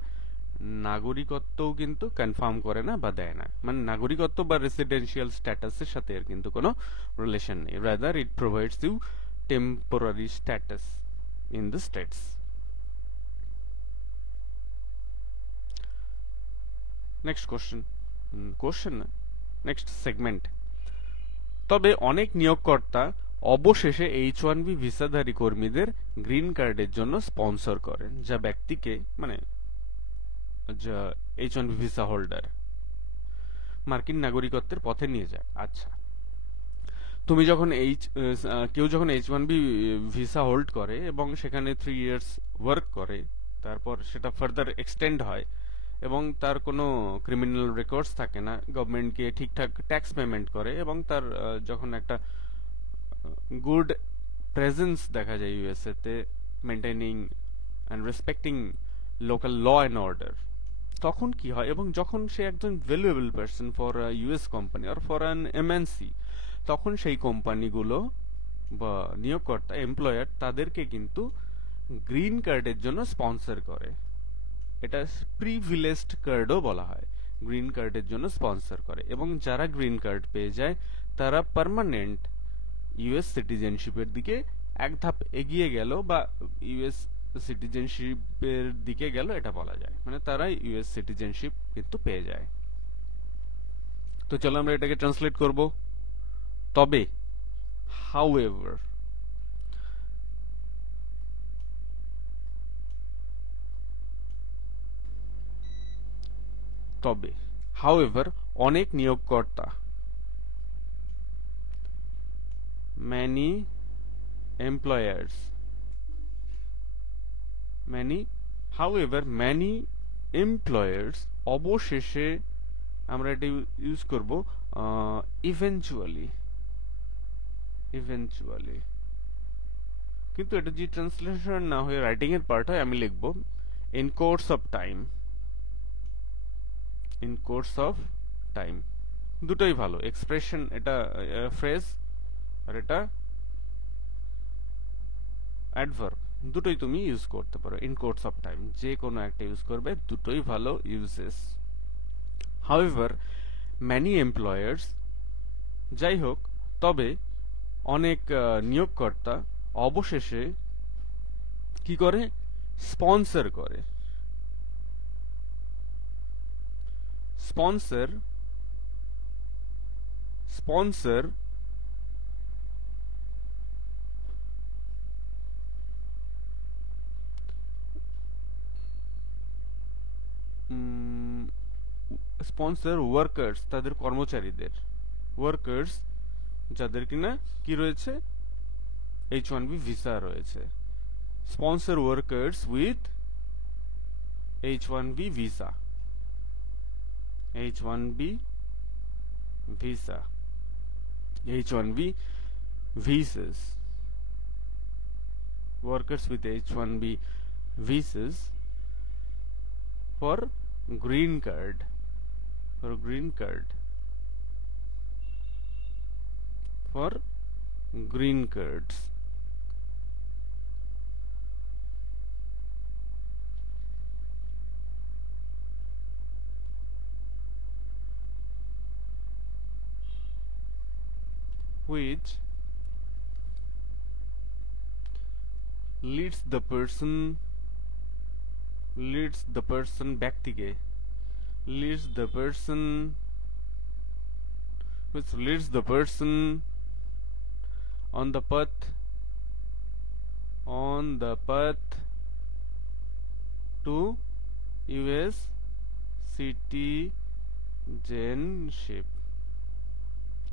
নাগরিকত্বও কিন্তু কনফার্ম করে না বা দেয় না। মানে নাগরিকত্ব বা রেসিডেন্সিয়াল স্ট্যাটাসের সাথে এর কিন্তু কোনো রিলেশন নেই। Rather it provides you temporary status in the states। next question না, next segment। তবে অনেক নিয়োগকর্তা অবশেষে H1B ভিসাধারী কর্মীদের গ্রিন কার্ডের জন্য স্পন্সর করেন, যা ব্যক্তিকে, মানে যা H1B ভিসা হোল্ডার, মার্কিন নাগরিকত্বের পথে নিয়ে যায়। আচ্ছা, তুমি যখন কেউ যখন H1B ভিসা হোল্ড করে এবং সেখানে 3 years ওয়ার্ক করে, তারপর সেটা ফার্দার এক্সটেন্ড হয় এবং তার কোনো ক্রিমিনাল রেকর্ডস থাকে না, গভর্নমেন্টকে ঠিকঠাক ট্যাক্স পেমেন্ট করে এবং তার যখন একটা গুড প্রেজেন্স দেখা যায় ইউএসএ তে, maintaining and respecting local law and order, তখন কি হয়? এবং যখন সে একজন valuable person for US company আর ফর অ্যান এমএনসি, তখন সেই কোম্পানিগুলো বা নিয়োগকর্তা, এমপ্লয়ার, তাদেরকে কিন্তু গ্রিন কার্ডের জন্য স্পন্সর করে। এটা প্রিভিলেজড কার্ডও বলা হয়, গ্রিন কার্ডের জন্য স্পন্সর করে। এবং যারা গ্রিন কার্ড পেয়ে যায় তারা পার্মানেন্ট ইউএস সিটিজেনশিপের দিকে এক ধাপ এগিয়ে গেল বা ইউএস সিটিজেনশিপের দিকে গেল এটা বলা যায়, মানে তারা ইউএস সিটিজেনশিপ কিন্তু পেয়ে যায়। তো চলো আমরা এটাকে ট্রান্সলেট করব। তবে, হাউএভার, তবে হাউএভার অনেক নিয়োগকর্তা, many employers, many however many employers, অবশেষে আমরা এটা ইউজ করব eventually, eventually, কিন্তু এটা যে ট্রান্সলেশন না হয়ে রাইটিং এর পার্ট হয়, আমি লিখব in course of time, in course of time, দুটোই ভালো এক্সপ্রেশন, এটা ফ্রেজ আর এটা অ্যাডভার্ব, দুটোই তুমি ইউজ করতে পারো। ইন কোর্স অফ টাইম যে কোনো একটা ইউজ করবে, দুটোই ভালো ইউজেস। হাউএভার ম্যানি এমপ্লয়ার্স, যাই হোক, তবে অনেক নিয়োগকর্তা অবশেষে কি করে, স্পন্সর করে। স্পন্সর, স্পন্সর স্পন্সর ওয়ার্কার্স, তাদের কর্মচারীদের, ওয়ার্কার্স যাদের কিনা কি রয়েছে, H1B ভিসা রয়েছে। Sponsor workers with H1B visa, H1B visa, H1B visas, workers with H1B visas for green card, for green card, for green cards. Which leads the person, leads the person ব্যক্তিকে, leads the person, which leads the person on the path, on the path to US citizenship.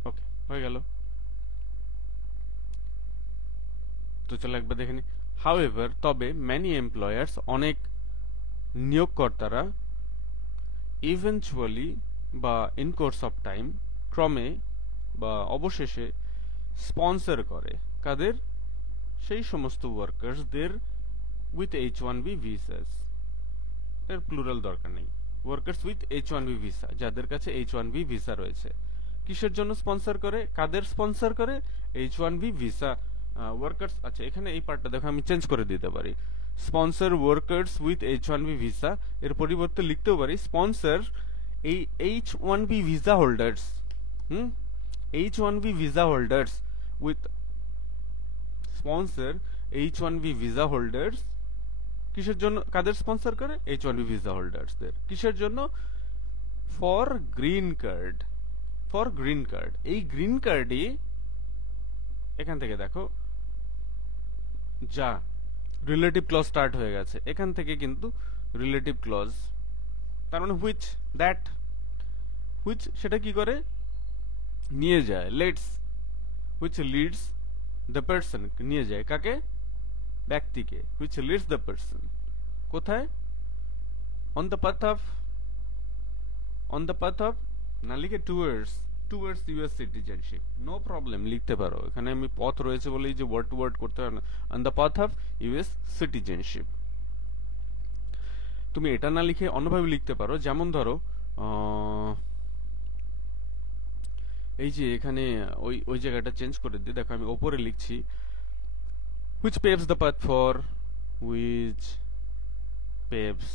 ওকে, হয়ে গেল। তো চলো একবার দেখে নি। However, তবে many employers, অনেক নিয়োগকর্তারা, ইভেনচুয়ালি বা ইন কোর্স অফ টাইম, ক্রমে বা অবশেষে, স্পন্সর করে কাদের, সেই সমস্ত ওয়ার্কার্সদের উইথ H1B ভিসাস, এর প্লুরাল দরকার নেই, ওয়ার্কার্স উইথ H1B ভিসা, যাদের কাছে H1B ভিসা রয়েছে। কিসের জন্য স্পন্সর করে, কাদের স্পন্সর করে, H1B ভিসা ওয়ার্কার্স। আচ্ছা, এখানে এই পার্টটা দেখো, আমি চেঞ্জ করে দিতে পারি, sponsor workers with H1B visa, এর পরিবর্তে লিখতেও পারি স্পন্সর এই H1B visa holders, H1B visa holders with, sponsor H1B visa holders, কিসের জন্য, কাদের স্পন্সর করে, H1B ভিসা হোল্ডার্সদের, কিসের জন্য, for green card, for green card. এই গ্রিন কার্ডই, এখান থেকে দেখো যা রিলেটিভ ক্লজ স্টার্ট হয়ে গেছে, এখান থেকে কিন্তু রিলেটিভ ক্লজ, তার মানে হুইচ, দ্যাট, হুইচ সেটা কি করে, নিয়ে যায়, let's, which leads the person, নিয়ে যায় কাকে, ব্যক্তিকে, হুইচ লিডস দ্য পার্সন, কোথায়, on the path of, on the path of, না লিখে towards, towards US citizenship, no problem, লিখতে পারো, এখানে আমি পথ রয়েছে বলেই যে ওয়ার্ড টু ওয়ার্ড করতে হয় না, on the path of US citizenship. তুমি এটা না লিখে অন্যভাবে লিখতে পারো, যেমন ধরো এই যে এখানে ওই ওই জায়গাটা চেঞ্জ করে দিই, দেখো আমি ওপরে লিখছি, which paves the path for, which paves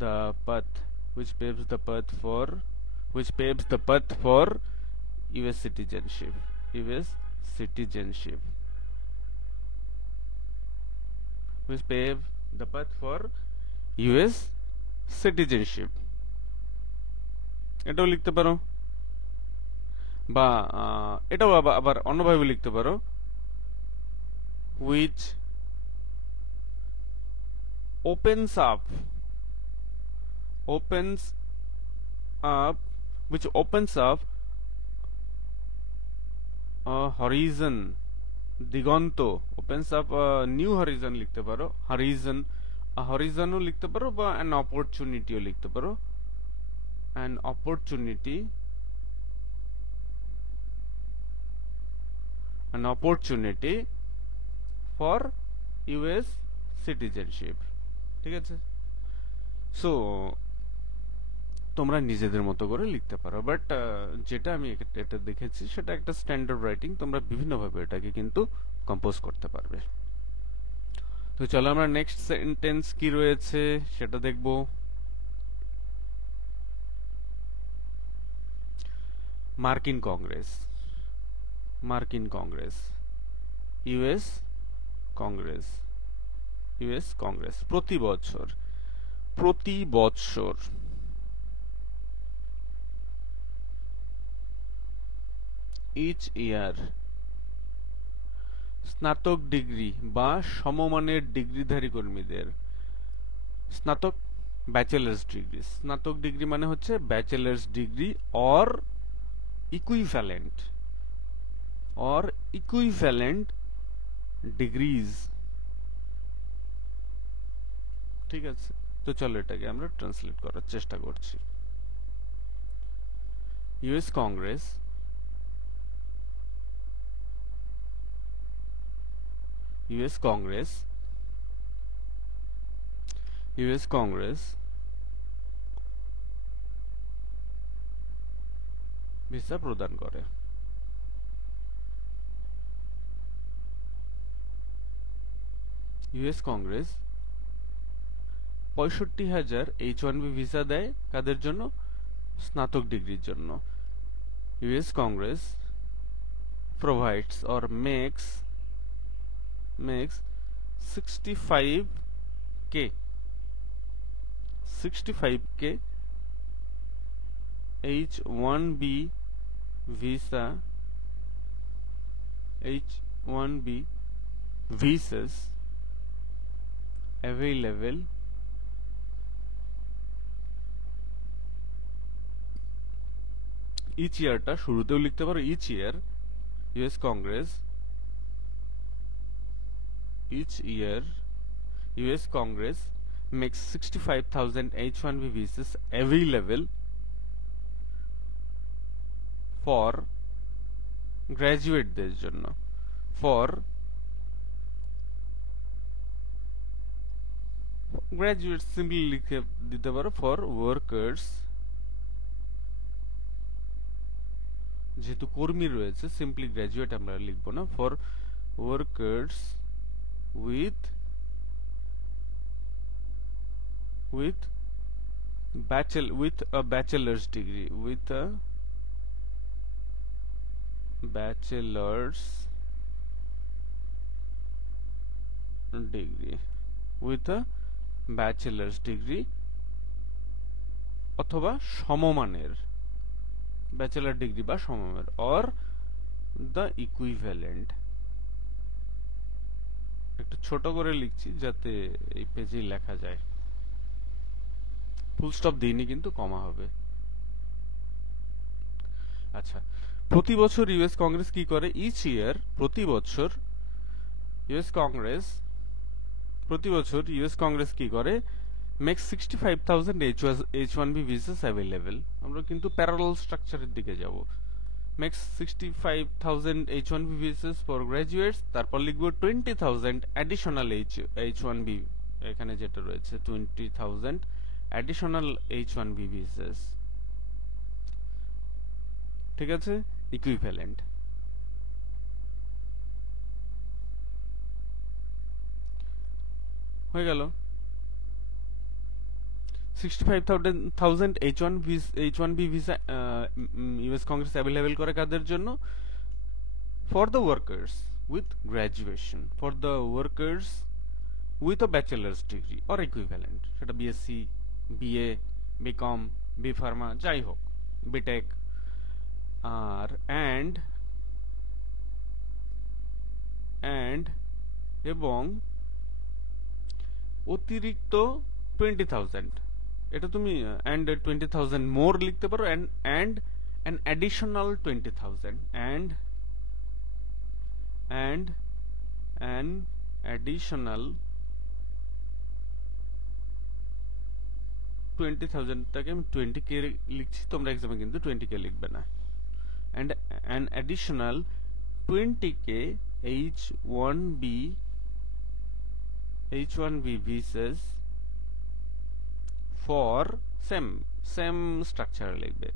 the path, which paves the path for, which paves the path for US citizenship, US citizenship. which pave the path for US citizenship. এটাও লিখতে পারো, বা এটাও আবার অন্যভাবে লিখতে পারো, which opens up which opens up a horizon, Diganta, opens up a new horizon লিখতে পারো, horizonও লিখতে পারো, বা an opportunityও লিখতে পারো, an opportunity for US citizenship. ঠিক আছে? সো তোমরা নিজেদের মতো করে লিখতে পারো, বাট যেটা আমি এটা দেখেছি সেটা একটা স্ট্যান্ডার্ড রাইটিং, তোমরা বিভিন্নভাবে এটাকে কিন্তু কম্পোজ করতে পারবে। তো চলো আমরা নেক্সট সেন্টেন্স কি রয়েছে সেটা দেখব। মার্কিন কংগ্রেস, ইউএস কংগ্রেস প্রতি বছর ইচ ইয়ার স্নাতক ডিগ্রি বা সমমানের ডিগ্রিধারী কর্মীদের, ব্যাচেলার্স ডিগ্রি মানে হচ্ছে bachelors degree or equivalent degrees. ঠিক আছে, তো চলো এটাকে আমরা ট্রান্সলেট করার চেষ্টা করছি। ইউএস কংগ্রেস ভিসা প্রদান করে। ইউএস কংগ্রেস 65,000 H1B ভিসা দেয় কাদের জন্য? স্নাতক ডিগ্রির জন্য। US Congress provides or makes 65k H1B visas available each year টা শুরুতেও লিখতে পারো each year US Congress makes 65,000 H1B visas available for গ্র্যাজুয়েটদের জন্য, গ্র্যাজুয়েট সিম্পলি লিখে দিতে পারো, ফর ওয়ার্কার্স, যেহেতু কর্মী রয়েছে সিম্পলি গ্র্যাজুয়েট আমরা লিখবো না, for workers with a bachelor's degree, with a bachelor's degree অথবা সমমানের, ব্যাচেলর ডিগ্রি বা সমমানের, or the equivalent। একটু ছোট করে লিখছি যাতে এই পেজেই লেখা যায়, ফুল স্টপ দিইনি কিন্তু কমা হবে। আচ্ছা, প্রতি বছর ইউএস কংগ্রেস কি করে? ইচ ইয়ার, প্রতি বছর ইউএস কংগ্রেস কি করে? Make 65,000 H1B visas available। আমরা কিন্তু প্যারালাল স্ট্রাকচারের দিকে যাব। makes 65,000 H1B visas for graduates, তারপর লিখবো 20,000 additional H1B, এখানে যেটা রয়েছে 20,000 additional H1B visas। ঠিক আছে, ইকুইভ্যালেন্ট। হয়ে গেল। 65,000 H1B visa US Congress available করে কাদের জন্য? for the workers with graduation, for the workers with a bachelors degree or equivalent, সেটা BSc, BA, BCom, B pharma, যাই হোক, বিটেক। আর অ্যান্ড এবং অতিরিক্ত 20,000, এটা তুমি অ্যান্ড 20,000 মোর লিখতে পারো, and an additional 20,000, and an additional 20,000টাকে আমি 20K লিখছি, তোমরা এক্সামে কিন্তু 20K লিখবে না। And an additional 20K H1B visas for same structure লিখবে,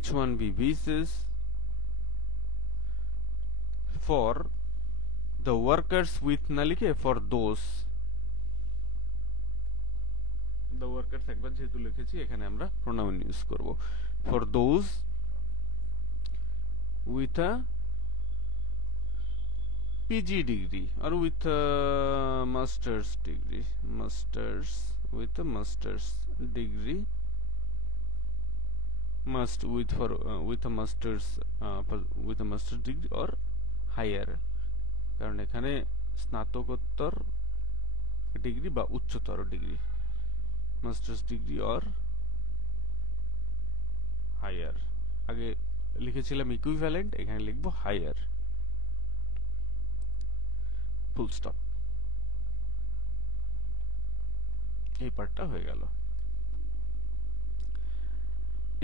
H1B visas for the workers with না লিখে for those, the workers একবার যেহেতু লিখেছি এখানে আমরা pronoun ইউজ করব, for those with a PG degree or with a master's degree, with a master's degree, with a master's degree or higher, কারণ এখানে স্নাতকোত্তর ডিগ্রি বা উচ্চতর degree, masters degree or higher. আগে লিখেছিলাম ইকুইভ্যালেন্ট, এখানে লিখবো হায়ার, ফুল স্টপ। এই পার্টটা হয়ে গেল।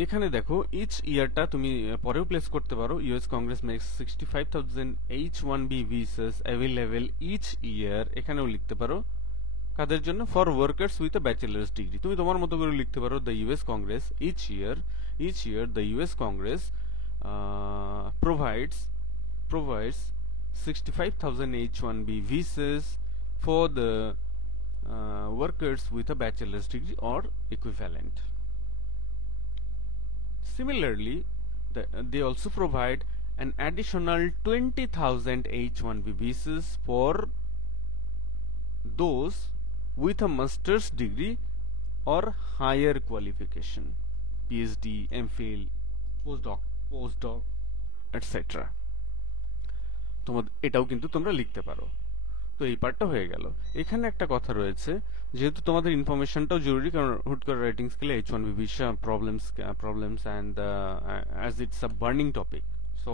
এখানে দেখো ইচ ইয়ারটা তুমি পরেও প্লেস করতে পারো। US Congress makes 65,000 H1B visas available each year, এখানেও লিখতে পারো। কাদের জন্য? For workers with a bachelors degree. তুমি তোমার মতো করে লিখতে পারো the US Congress each year the US Congress provides 65,000 H1B visas for the workers with a bachelor's degree or equivalent. Similarly, they also provide an additional 20,000 H1B visas for those with a master's degree or higher qualification, PhD, MPhil, postdoc, etc. তোমাদের এটাও কিন্তু তোমরা লিখতে পারো। তো এই পার্টটা হয়ে গেল। এখানে একটা কথা রয়েছে, যেহেতু তোমাদের ইনফরমেশনটাও জরুরি, কারণ হুট করে রাইটিং স্কিলে H1B visa problems and as it's a burning topic, so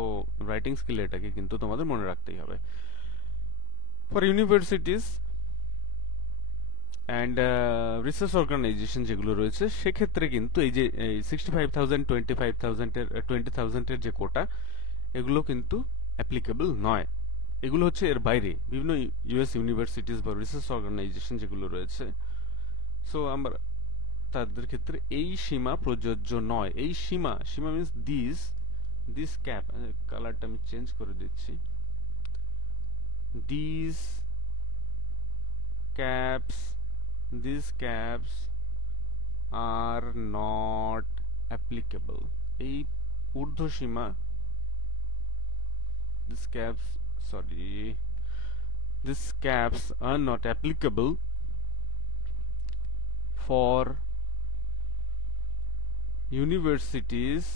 writing skill এটাকে কিন্তু তোমাদের মনে রাখতেই হবে। For universities and research organisation যেগুলো রয়েছে, সেক্ষেত্রে কিন্তু এই যে 65,000 20,000 যে কোটা, এগুলো কিন্তু অ্যাপ্লিকেবল নয়। এগুলো হচ্ছে এর বাইরে বিভিন্ন ইউএস ইউনিভার্সিটিজ বা রিসার্চ অর্গানাইজেশন যেগুলো রয়েছে, সো আমরা তাদের ক্ষেত্রে এই সীমা প্রযোজ্য নয়। এই সীমা মিন্স দিস ক্যাপ, কালারটা আমি চেঞ্জ করে দিচ্ছি, these caps are not applicable. এই ঊর্ধ্ব সীমা, these caps are not applicable for universities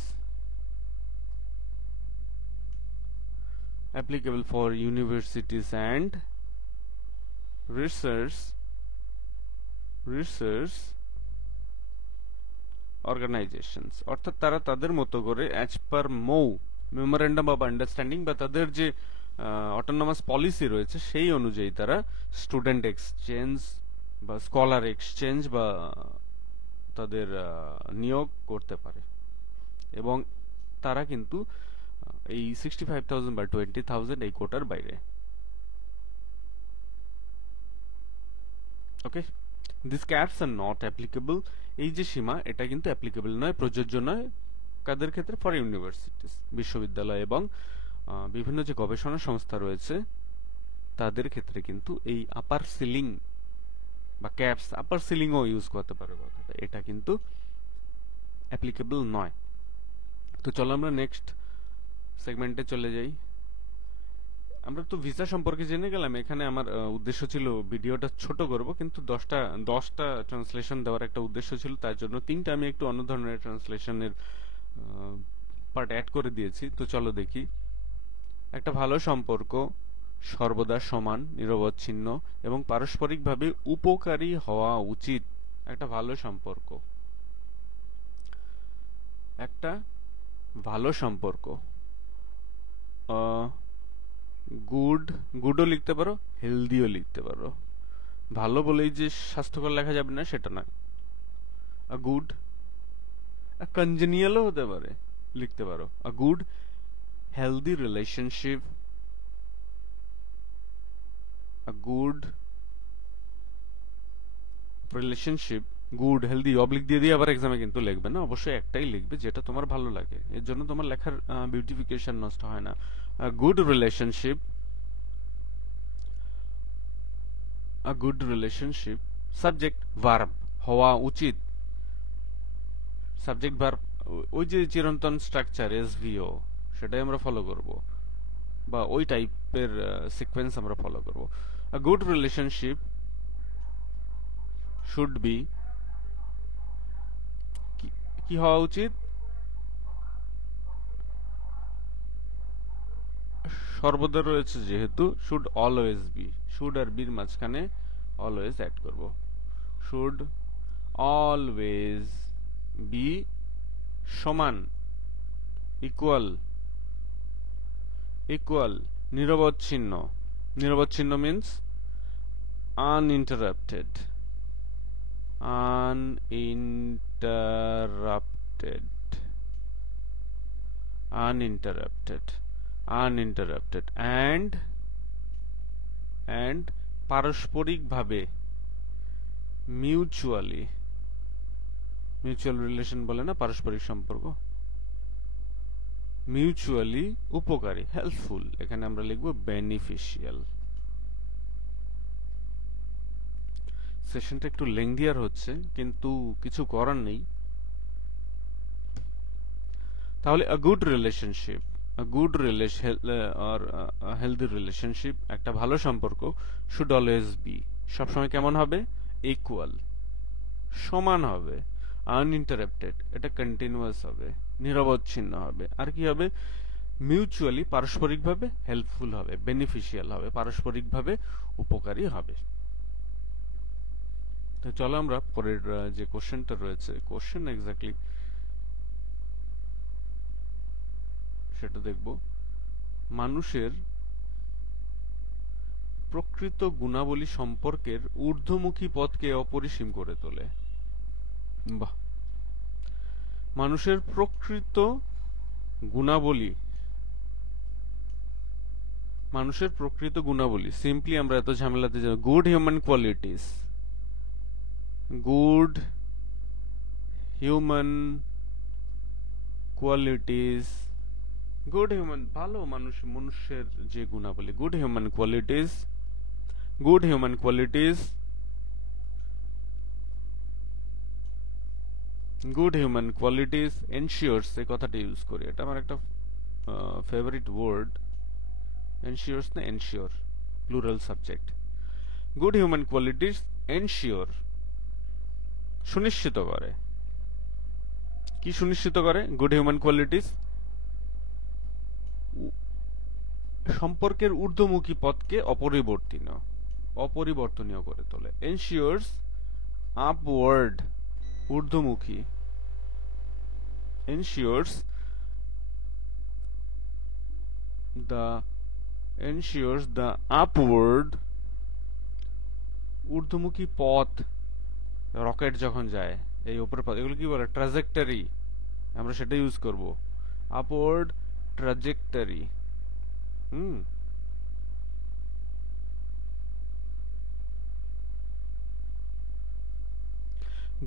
and research organizations, অর্থাৎ তারা তাদের মতো করে as per memorandum of understanding বা তাদের যে অটোনমাস পলিসি রয়েছে সেই অনুযায়ী তারা স্টুডেন্ট এক্সচেঞ্জ বা স্কলার এক্সচেঞ্জ বা তাদের নিয়োগ করতে পারে, এবং তারা কিন্তু এই 65,000 বা 20,000 এই কোটার বাইরে। Okay, this caps are not applicable, এই যে সীমা এটা কিন্তু অ্যাপ্লিকেবল নয়, প্রযোজ্য নয়। কাদের ক্ষেত্রে? ফর ইউনিভার্সিটিস, বিশ্ববিদ্যালয় এবং বিভিন্ন যে গবেষণা সংস্থা রয়েছে তাদের ক্ষেত্রে কিন্তু এই আপার সিলিং বা ক্যাপস, আপার সিলিংও ইউজ করতে পারে কথাটা, এটা কিন্তু অ্যাপ্লিকেবল নয়। তো চলো আমরা নেক্সট সেগমেন্টে চলে যাই। আমরা তো ভিসা সম্পর্কে জেনে গেলাম। এখানে আমার উদ্দেশ্য ছিল ভিডিওটা ছোট করব, কিন্তু 10টা ট্রান্সলেশন দেওয়ার একটা উদ্দেশ্য ছিল, তার জন্য 3টা আমি একটু অন্য ধরনের ট্রান্সলেশনের পার্ট অ্যাড করে দিয়েছি। তো চলো দেখি। একটা ভালো সম্পর্ক সর্বদা সমান, নিরবচ্ছিন্ন এবং পারস্পরিকভাবে উপকারী হওয়া উচিত। একটা ভালো সম্পর্ক, একটা ভালো সম্পর্ক, গুড, গুডও লিখতে পারো, হেলদিও লিখতে পারো। ভালো বলেই যে স্বাস্থ্যকর লেখা যাবে না সেটা না। গুড, কনজেনিয়ালও হতে পারে, লিখতে পারো। A good healthy relationship, a good relationship, good healthy oblique দিয়ে দিয়ে আবার এক্সামে কিন্তু লিখবে না, অবশ্যই একটাই লিখবে যেটা তোমার ভালো লাগে, এর জন্য তোমার লেখার বিউটিফিকেশন নষ্ট হয় না। গুড রিলেশনশিপ, আ গুড রিলেশনশিপ, সাবজেক্ট ভার্ব হওয়া উচিত, সাবজেক্ট ভার্ব, ওই যে চিরন্তন স্ট্রাকচার এসভিও সেটাই আমরা ফলো করব, বা ওই টাইপের সিকোয়েন্স আমরা ফলো করব। A good relationship should be, কি হওয়া উচিত, সর্বদা রয়েছে যেহেতু শুড অলওয়েজ বি, শুড আর বির মাঝখানে অলওয়েজ অ্যাড করব। শুড অলওয়েজ বি সমান, ইকুয়াল, ইকুয়াল, নিরবচ্ছিন্ন, নিরবচ্ছিন্ন means uninterrupted, uninterrupted, uninterrupted, uninterrupted, and পারস্পরিকভাবে, মিউচুয়ালি, মিউচুয়াল রিলেশন বলে না পারস্পরিক সম্পর্ক, মিউচুয়ালি উপকারী, হেল্পফুল, এখানে আমরা লিখব বেনিফিশিয়াল। সেশনটা একটু লেংদিয়ার হচ্ছে, কিন্তু কিছু করার নেই। তাহলে আ good relationship, a good relation or healthy relationship, একটা ভালো সম্পর্ক, শুড অলওয়েজ বি, সবসময় কেমন হবে, ইকুয়াল, সমান হবে, আনইন্টারাপ্টেড, এটা কন্টিনিউয়াস হবে, নিরবচ্ছিন্ন হবে, আর কি হবে, মিউচুয়ালি, পারস্পরিকভাবে হেল্পফুল হবে, বেনিফিশিয়াল হবে, পারস্পরিকভাবে উপকারী হবে। তো চলো আমরা পরের যে কোশ্চেনটা রয়েছে, কোশ্চেন এক্স্যাক্টলি সেটা দেখব। মানুষের প্রকৃত গুণাবলী সম্পর্কের ঊর্ধ্বমুখী পথকে অপরিসীম করে তোলে। বাহ, মানুষের প্রকৃত গুণাবলী, মানুষের প্রকৃত গুণাবলী, সিম্পলি আমরা এত ঝামেলাতে যাব, good human qualities, good human qualities, good human, ভালো মানুষ, মনুষ্যের যে গুণাবলী, good human qualities, good human qualities, good human qualities ensures, এই কথাটা ইউজ করি, এটা আমার একটা ফেভারিট ওয়ার্ড। এনশিওরস না ensure, plural subject. Good human qualities ensure, সুনিশ্চিত করে, কি সুনিশ্চিত করে, গুড হিউম্যান কোয়ালিটিস সম্পর্কের ঊর্ধ্বমুখী পথকে অপরিবর্তনীয় করে তোলে। এনশিওরস আপওয়ার্ড, ঊর্ধ্বমুখী, ensures the upward, ঊর্ধ্বমুখী পথ, রকেট যখন যায় এই উপরের পথ, এগুলো কি বলে, ট্রাজেক্টরি, আমরা সেটা ইউজ করব, upward trajectory.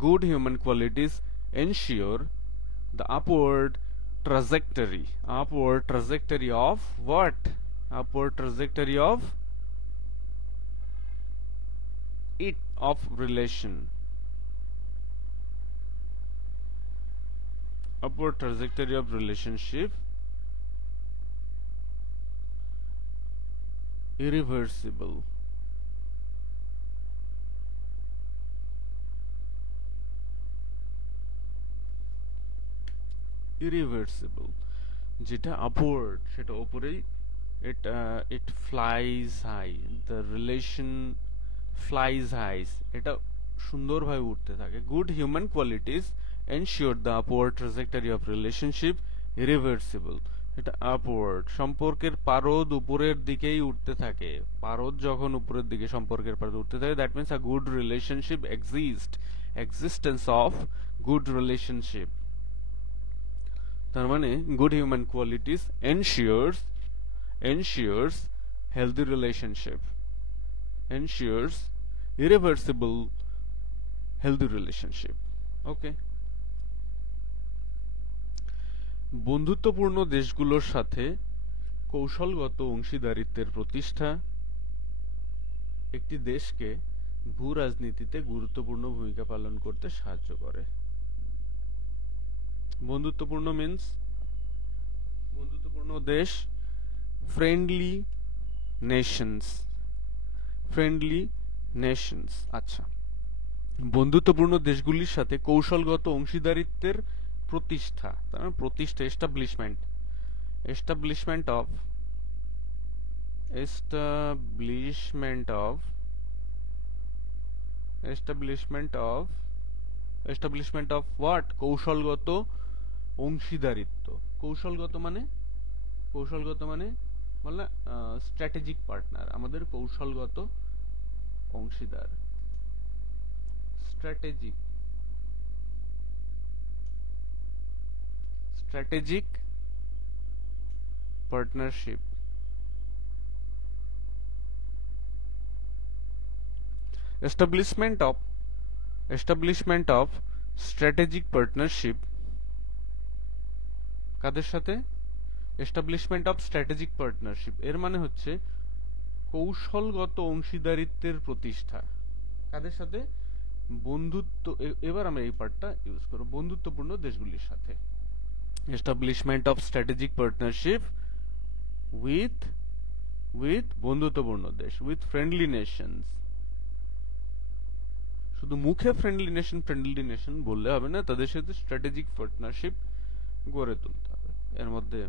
Good human qualities ensure the upward trajectory of what, upward trajectory of it, of relation, upward trajectory of relationship irreversible, irreversible যেটা আপওয়ার্ড সেটা উপরেই, it flies high, the relation flies high, এটা সুন্দরভাবে উঠতে থাকে। good human qualities ensure the upward trajectory of relationship irreversible, এটা upward, সম্পর্কের পারদ উপরের দিকেই উঠতে থাকে। পারদ যখন উপরের দিকে সম্পর্কের পারদ উঠতে থাকে, that means a good relationship existence of good relationship, তার মানে good human qualities ensures healthy relationship, ensures irreversible healthy relationship. ওকে, বন্ধুত্বপূর্ণ দেশগুলোর সাথে কৌশলগত অংশীদারিত্বের প্রতিষ্ঠা একটি দেশকে ভূ রাজনীতিতে গুরুত্বপূর্ণ ভূমিকা পালন করতে সাহায্য করে। বন্ধুত্বপূর্ণ মিন্স বন্ধুত্বপূর্ণ দেশ, ফ্রেন্ডলি নেশনস। আচ্ছা, বন্ধুত্বপূর্ণ দেশগুলির সাথে কৌশলগত অংশীদারিত্বের প্রতিষ্ঠা, তার মানে প্রতিষ্ঠা, এস্টাবলিশমেন্ট অফ হোয়াট, কৌশলগত অংশীদারিত্ব। কৌশলগত মানে বললে স্ট্র্যাটেজিক পার্টনার, আমাদের কৌশলগত অংশীদার, strategic partnership. establishment of strategic partnership কাদের সাথে? establishment of strategic partnership এর মানে হচ্ছে কৌশলগত অংশীদারিত্বের প্রতিষ্ঠা। কাদের সাথে? বন্ধুত্ব, এবার আমরা এই পার্টটা ইউজ করব, বন্ধুত্বপূর্ণ দেশগুলির সাথে। establishment of strategic partnership with বন্ধুত্বপূর্ণ দেশ, with friendly nations। শুধু মুখে ফ্রেন্ডলি নেশন বললে হবে না, তাদের সাথে স্ট্র্যাটেজিক পার্টনারশিপ গড়ে তুলতে হবে। এর মধ্যে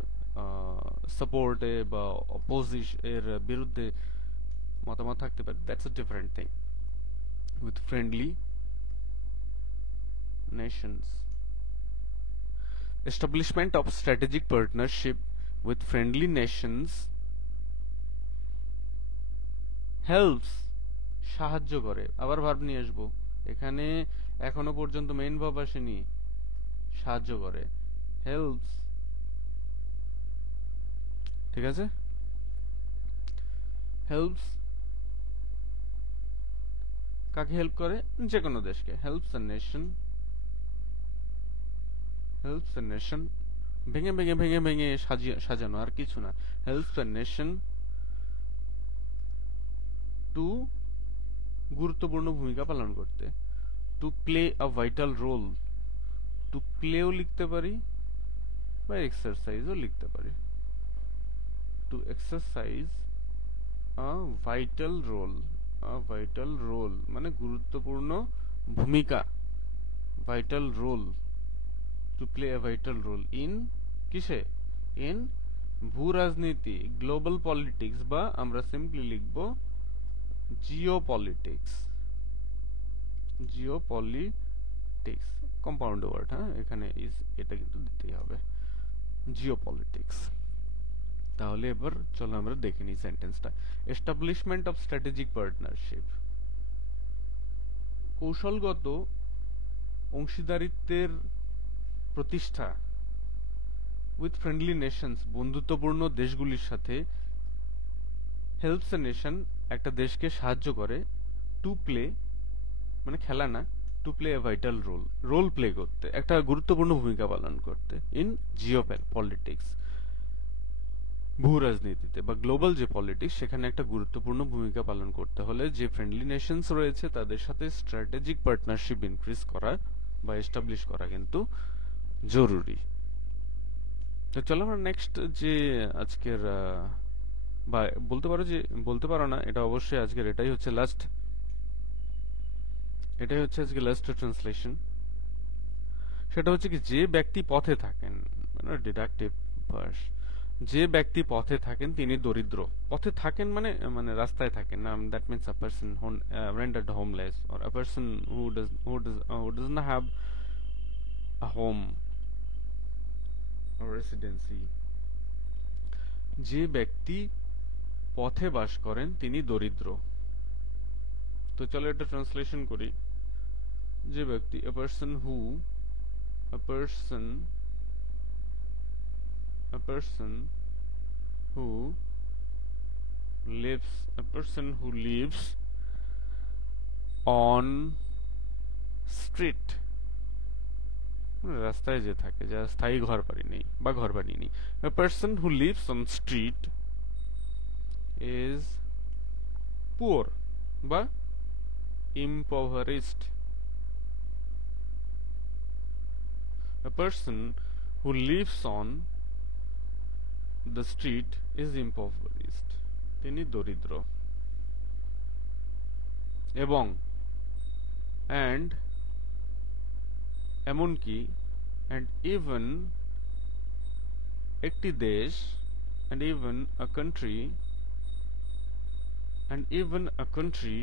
সাপোর্টে বা অপোজিশন এর বিরুদ্ধে মতামত থাকতে পারে, that's a different thing. With friendly Nations, establishment of strategic partnership with friendly Nations helps, সাহায্য করে। আবার ভার্ব নিয়ে আসবো, এখানে এখনো পর্যন্ত মেইন ভার্ব আসেনি, সাহায্য করে, হেল্পস, ঠিক আছে? হেল্পস কাকে হেল্প করে? যে কোনো দেশকে। হেল্পস দ্য নেশন, ভেঙে সাজানো, আর কিছু না। হেল্পস দ্য নেশন টু, গুরুত্বপূর্ণ ভূমিকা পালন করতে, to play a vital role, to প্লেও লিখতে পারি বা এক্সারসাইজও লিখতে পারি। To exercise a vital role মানে গুরুত্বপূর্ণ ভূমিকা, vital role, to play a vital role in, কিসে? ইন ভূ রাজনীতি, গ্লোবাল পলিটিক্স, বা আমরা সিম্পলি লিখব জিওপলিটিক্স, কম্পাউন্ড ওয়ার্ড, হ্যাঁ, এখানে এটা কিন্তু দিতেই হবে, জিওপলিটিক্স। তাহলে এবার চলো আমরা দেখে নিই সেন্টেন্সটা। এস্টাবলিশমেন্ট অফ স্ট্র্যাটেজিক পার্টনারশিপ, কৌশলগত অংশীদারিত্বের প্রতিষ্ঠা, উইথ ফ্রেন্ডলি নেশনস, বন্ধুত্বপূর্ণ দেশগুলির সাথে, হেল্পস এ নেশন, একটা দেশকে সাহায্য করে, টু প্লে মানে খেলা না, to play a vital role play করতে, একটা গুরুত্বপূর্ণ ভূমিকা পালন করতে, ইন জিওপলিটিক্স, ভূ রাজনীতিতে বা গ্লোবাল যে পলিটিক্স, সেখানে একটা গুরুত্বপূর্ণ ভূমিকা পালন করতে হলে যে ফ্রেন্ডলি নেশনস রয়েছে তাদের সাথে স্ট্র্যাটেজিক পার্টনারশিপ ইনক্রিজ করা বা এস্টাবলিশ করা কিন্তু জরুরি। তো চলো আমরা নেক্সট যে আজকের বা বলতে পারো যে, বলতে পারো না, এটা অবশ্যই আজকের এটাই হচ্ছে লাস্ট, এটাই হচ্ছে আজকে লাস্ট ট্রান্সলেশন। সেটা হচ্ছে কি, যে ব্যক্তি পথে থাকেন, মানে ডিডাক্টিভ ভার্স, যে ব্যক্তি পথে থাকেন তিনি দরিদ্র। পথে থাকেন মানে মানে রাস্তায় থাকেন না, that means a person rendered homeless or a person who does not have a home or residency। যে ব্যক্তি পথে বাস করেন তিনি দরিদ্র। তো চলো এটা ট্রান্সলেশন করি। যে ব্যক্তি, a person who a person a person who lives a person who lives on street, রাস্তায় যে থাকে, যার স্থায়ী ঘর বাড়ি নেই বা ঘর বাড়ি নেই, a person who lives on street is poor বা impoverished। a person who lives on the street is impoverished, তিনি দরিদ্র। এবং and এমনকি and even একটি দেশ, and even a country, and even a country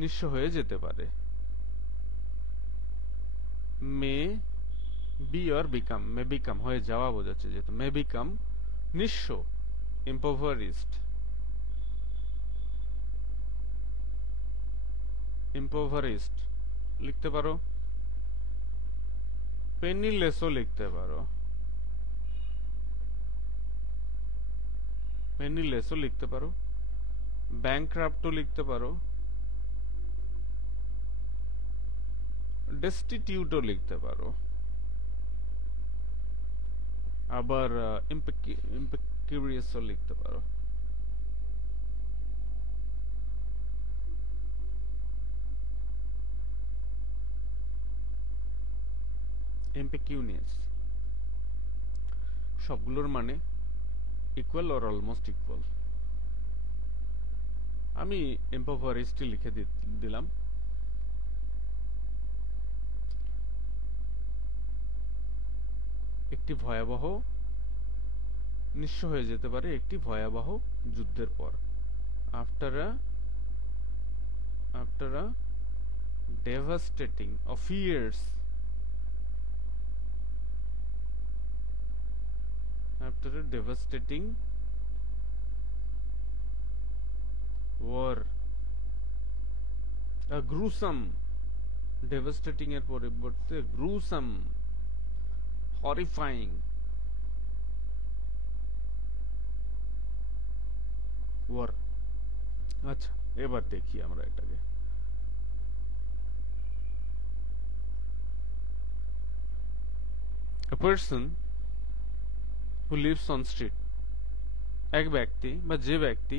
নিঃস্ব হয়ে যেতে পারে। May be or become, May become হয়ে যাওয়া বোঝাচ্ছে, যেহেতু মে বিকাম নিঃস্ব, impoverished, impoverished লিখতে পারো, পেনিলেসও লিখতে পারো, পেনিলেসও লিখতে পারো, ব্যাংক্রাফটও লিখতে পারো, ডেস্টিটিউটও লিখতে পারো, আবার ইম্পেকিউরিয়াসও লিখতে পারো। impecunious সবগুলোর মানে ইকুয়াল অর অলমোস্ট ইকুয়াল। আমি impoverished লিখে দিলাম। একটি ভয়াবহ, নিঃস্ব হয়ে যেতে পারে একটি ভয়াবহ যুদ্ধের পর। after a devastating of years, after a devastating war, a gruesome, devastating এর পরিবর্তে gruesome, horrifying war। আচ্ছা, এবার দেখি আমরা এটাকে। a person who lives on street, এক ব্যক্তি বা যে ব্যক্তি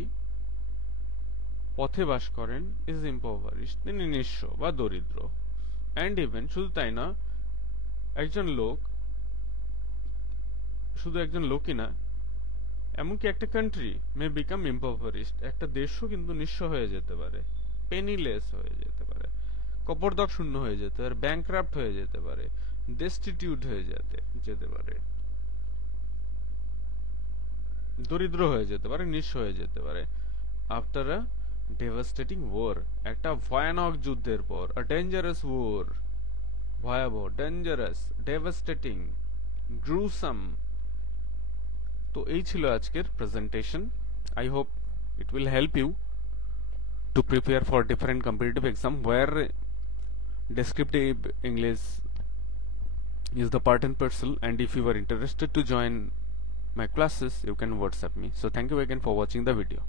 পথে বাস করেন, is impoverished, তিনি নিঃস্ব বা দরিদ্র। and even, শুধু তাই না, একজন লোক, শুধু একজন লোকই না, এমনকি একটা কান্ট্রি মে বিকাম impoverished, একটা দেশও কিন্তু নিঃস্ব হয়ে যেতে পারে, পেনিলেস হয়ে যেতে পারে, কপরদক শূন্য হয়ে যেতে পারে, ব্যাংক্রাফট হয়ে যেতে পারে, ডেস্টিটিউট হয়ে যেতে পারে, দরিদ্র হয়ে যেতে পারে, নিঃস্ব হয়ে যেতে পারে। আফটার আ ডেভাস্টেটিং ওয়ার, একটা ভয়ানক যুদ্ধের পর, আ ডেঞ্জারাস ওয়ার, ভয়াবহ, ডেঞ্জারাস, ডেভাস্টেটিং, গ্রুসাম। তো এই ছিল আজকের presentation. I hope it will help you to prepare for different competitive exam where descriptive English is the part and parcel. And if you are interested to join my classes, you can WhatsApp me. So thank you again for watching the video.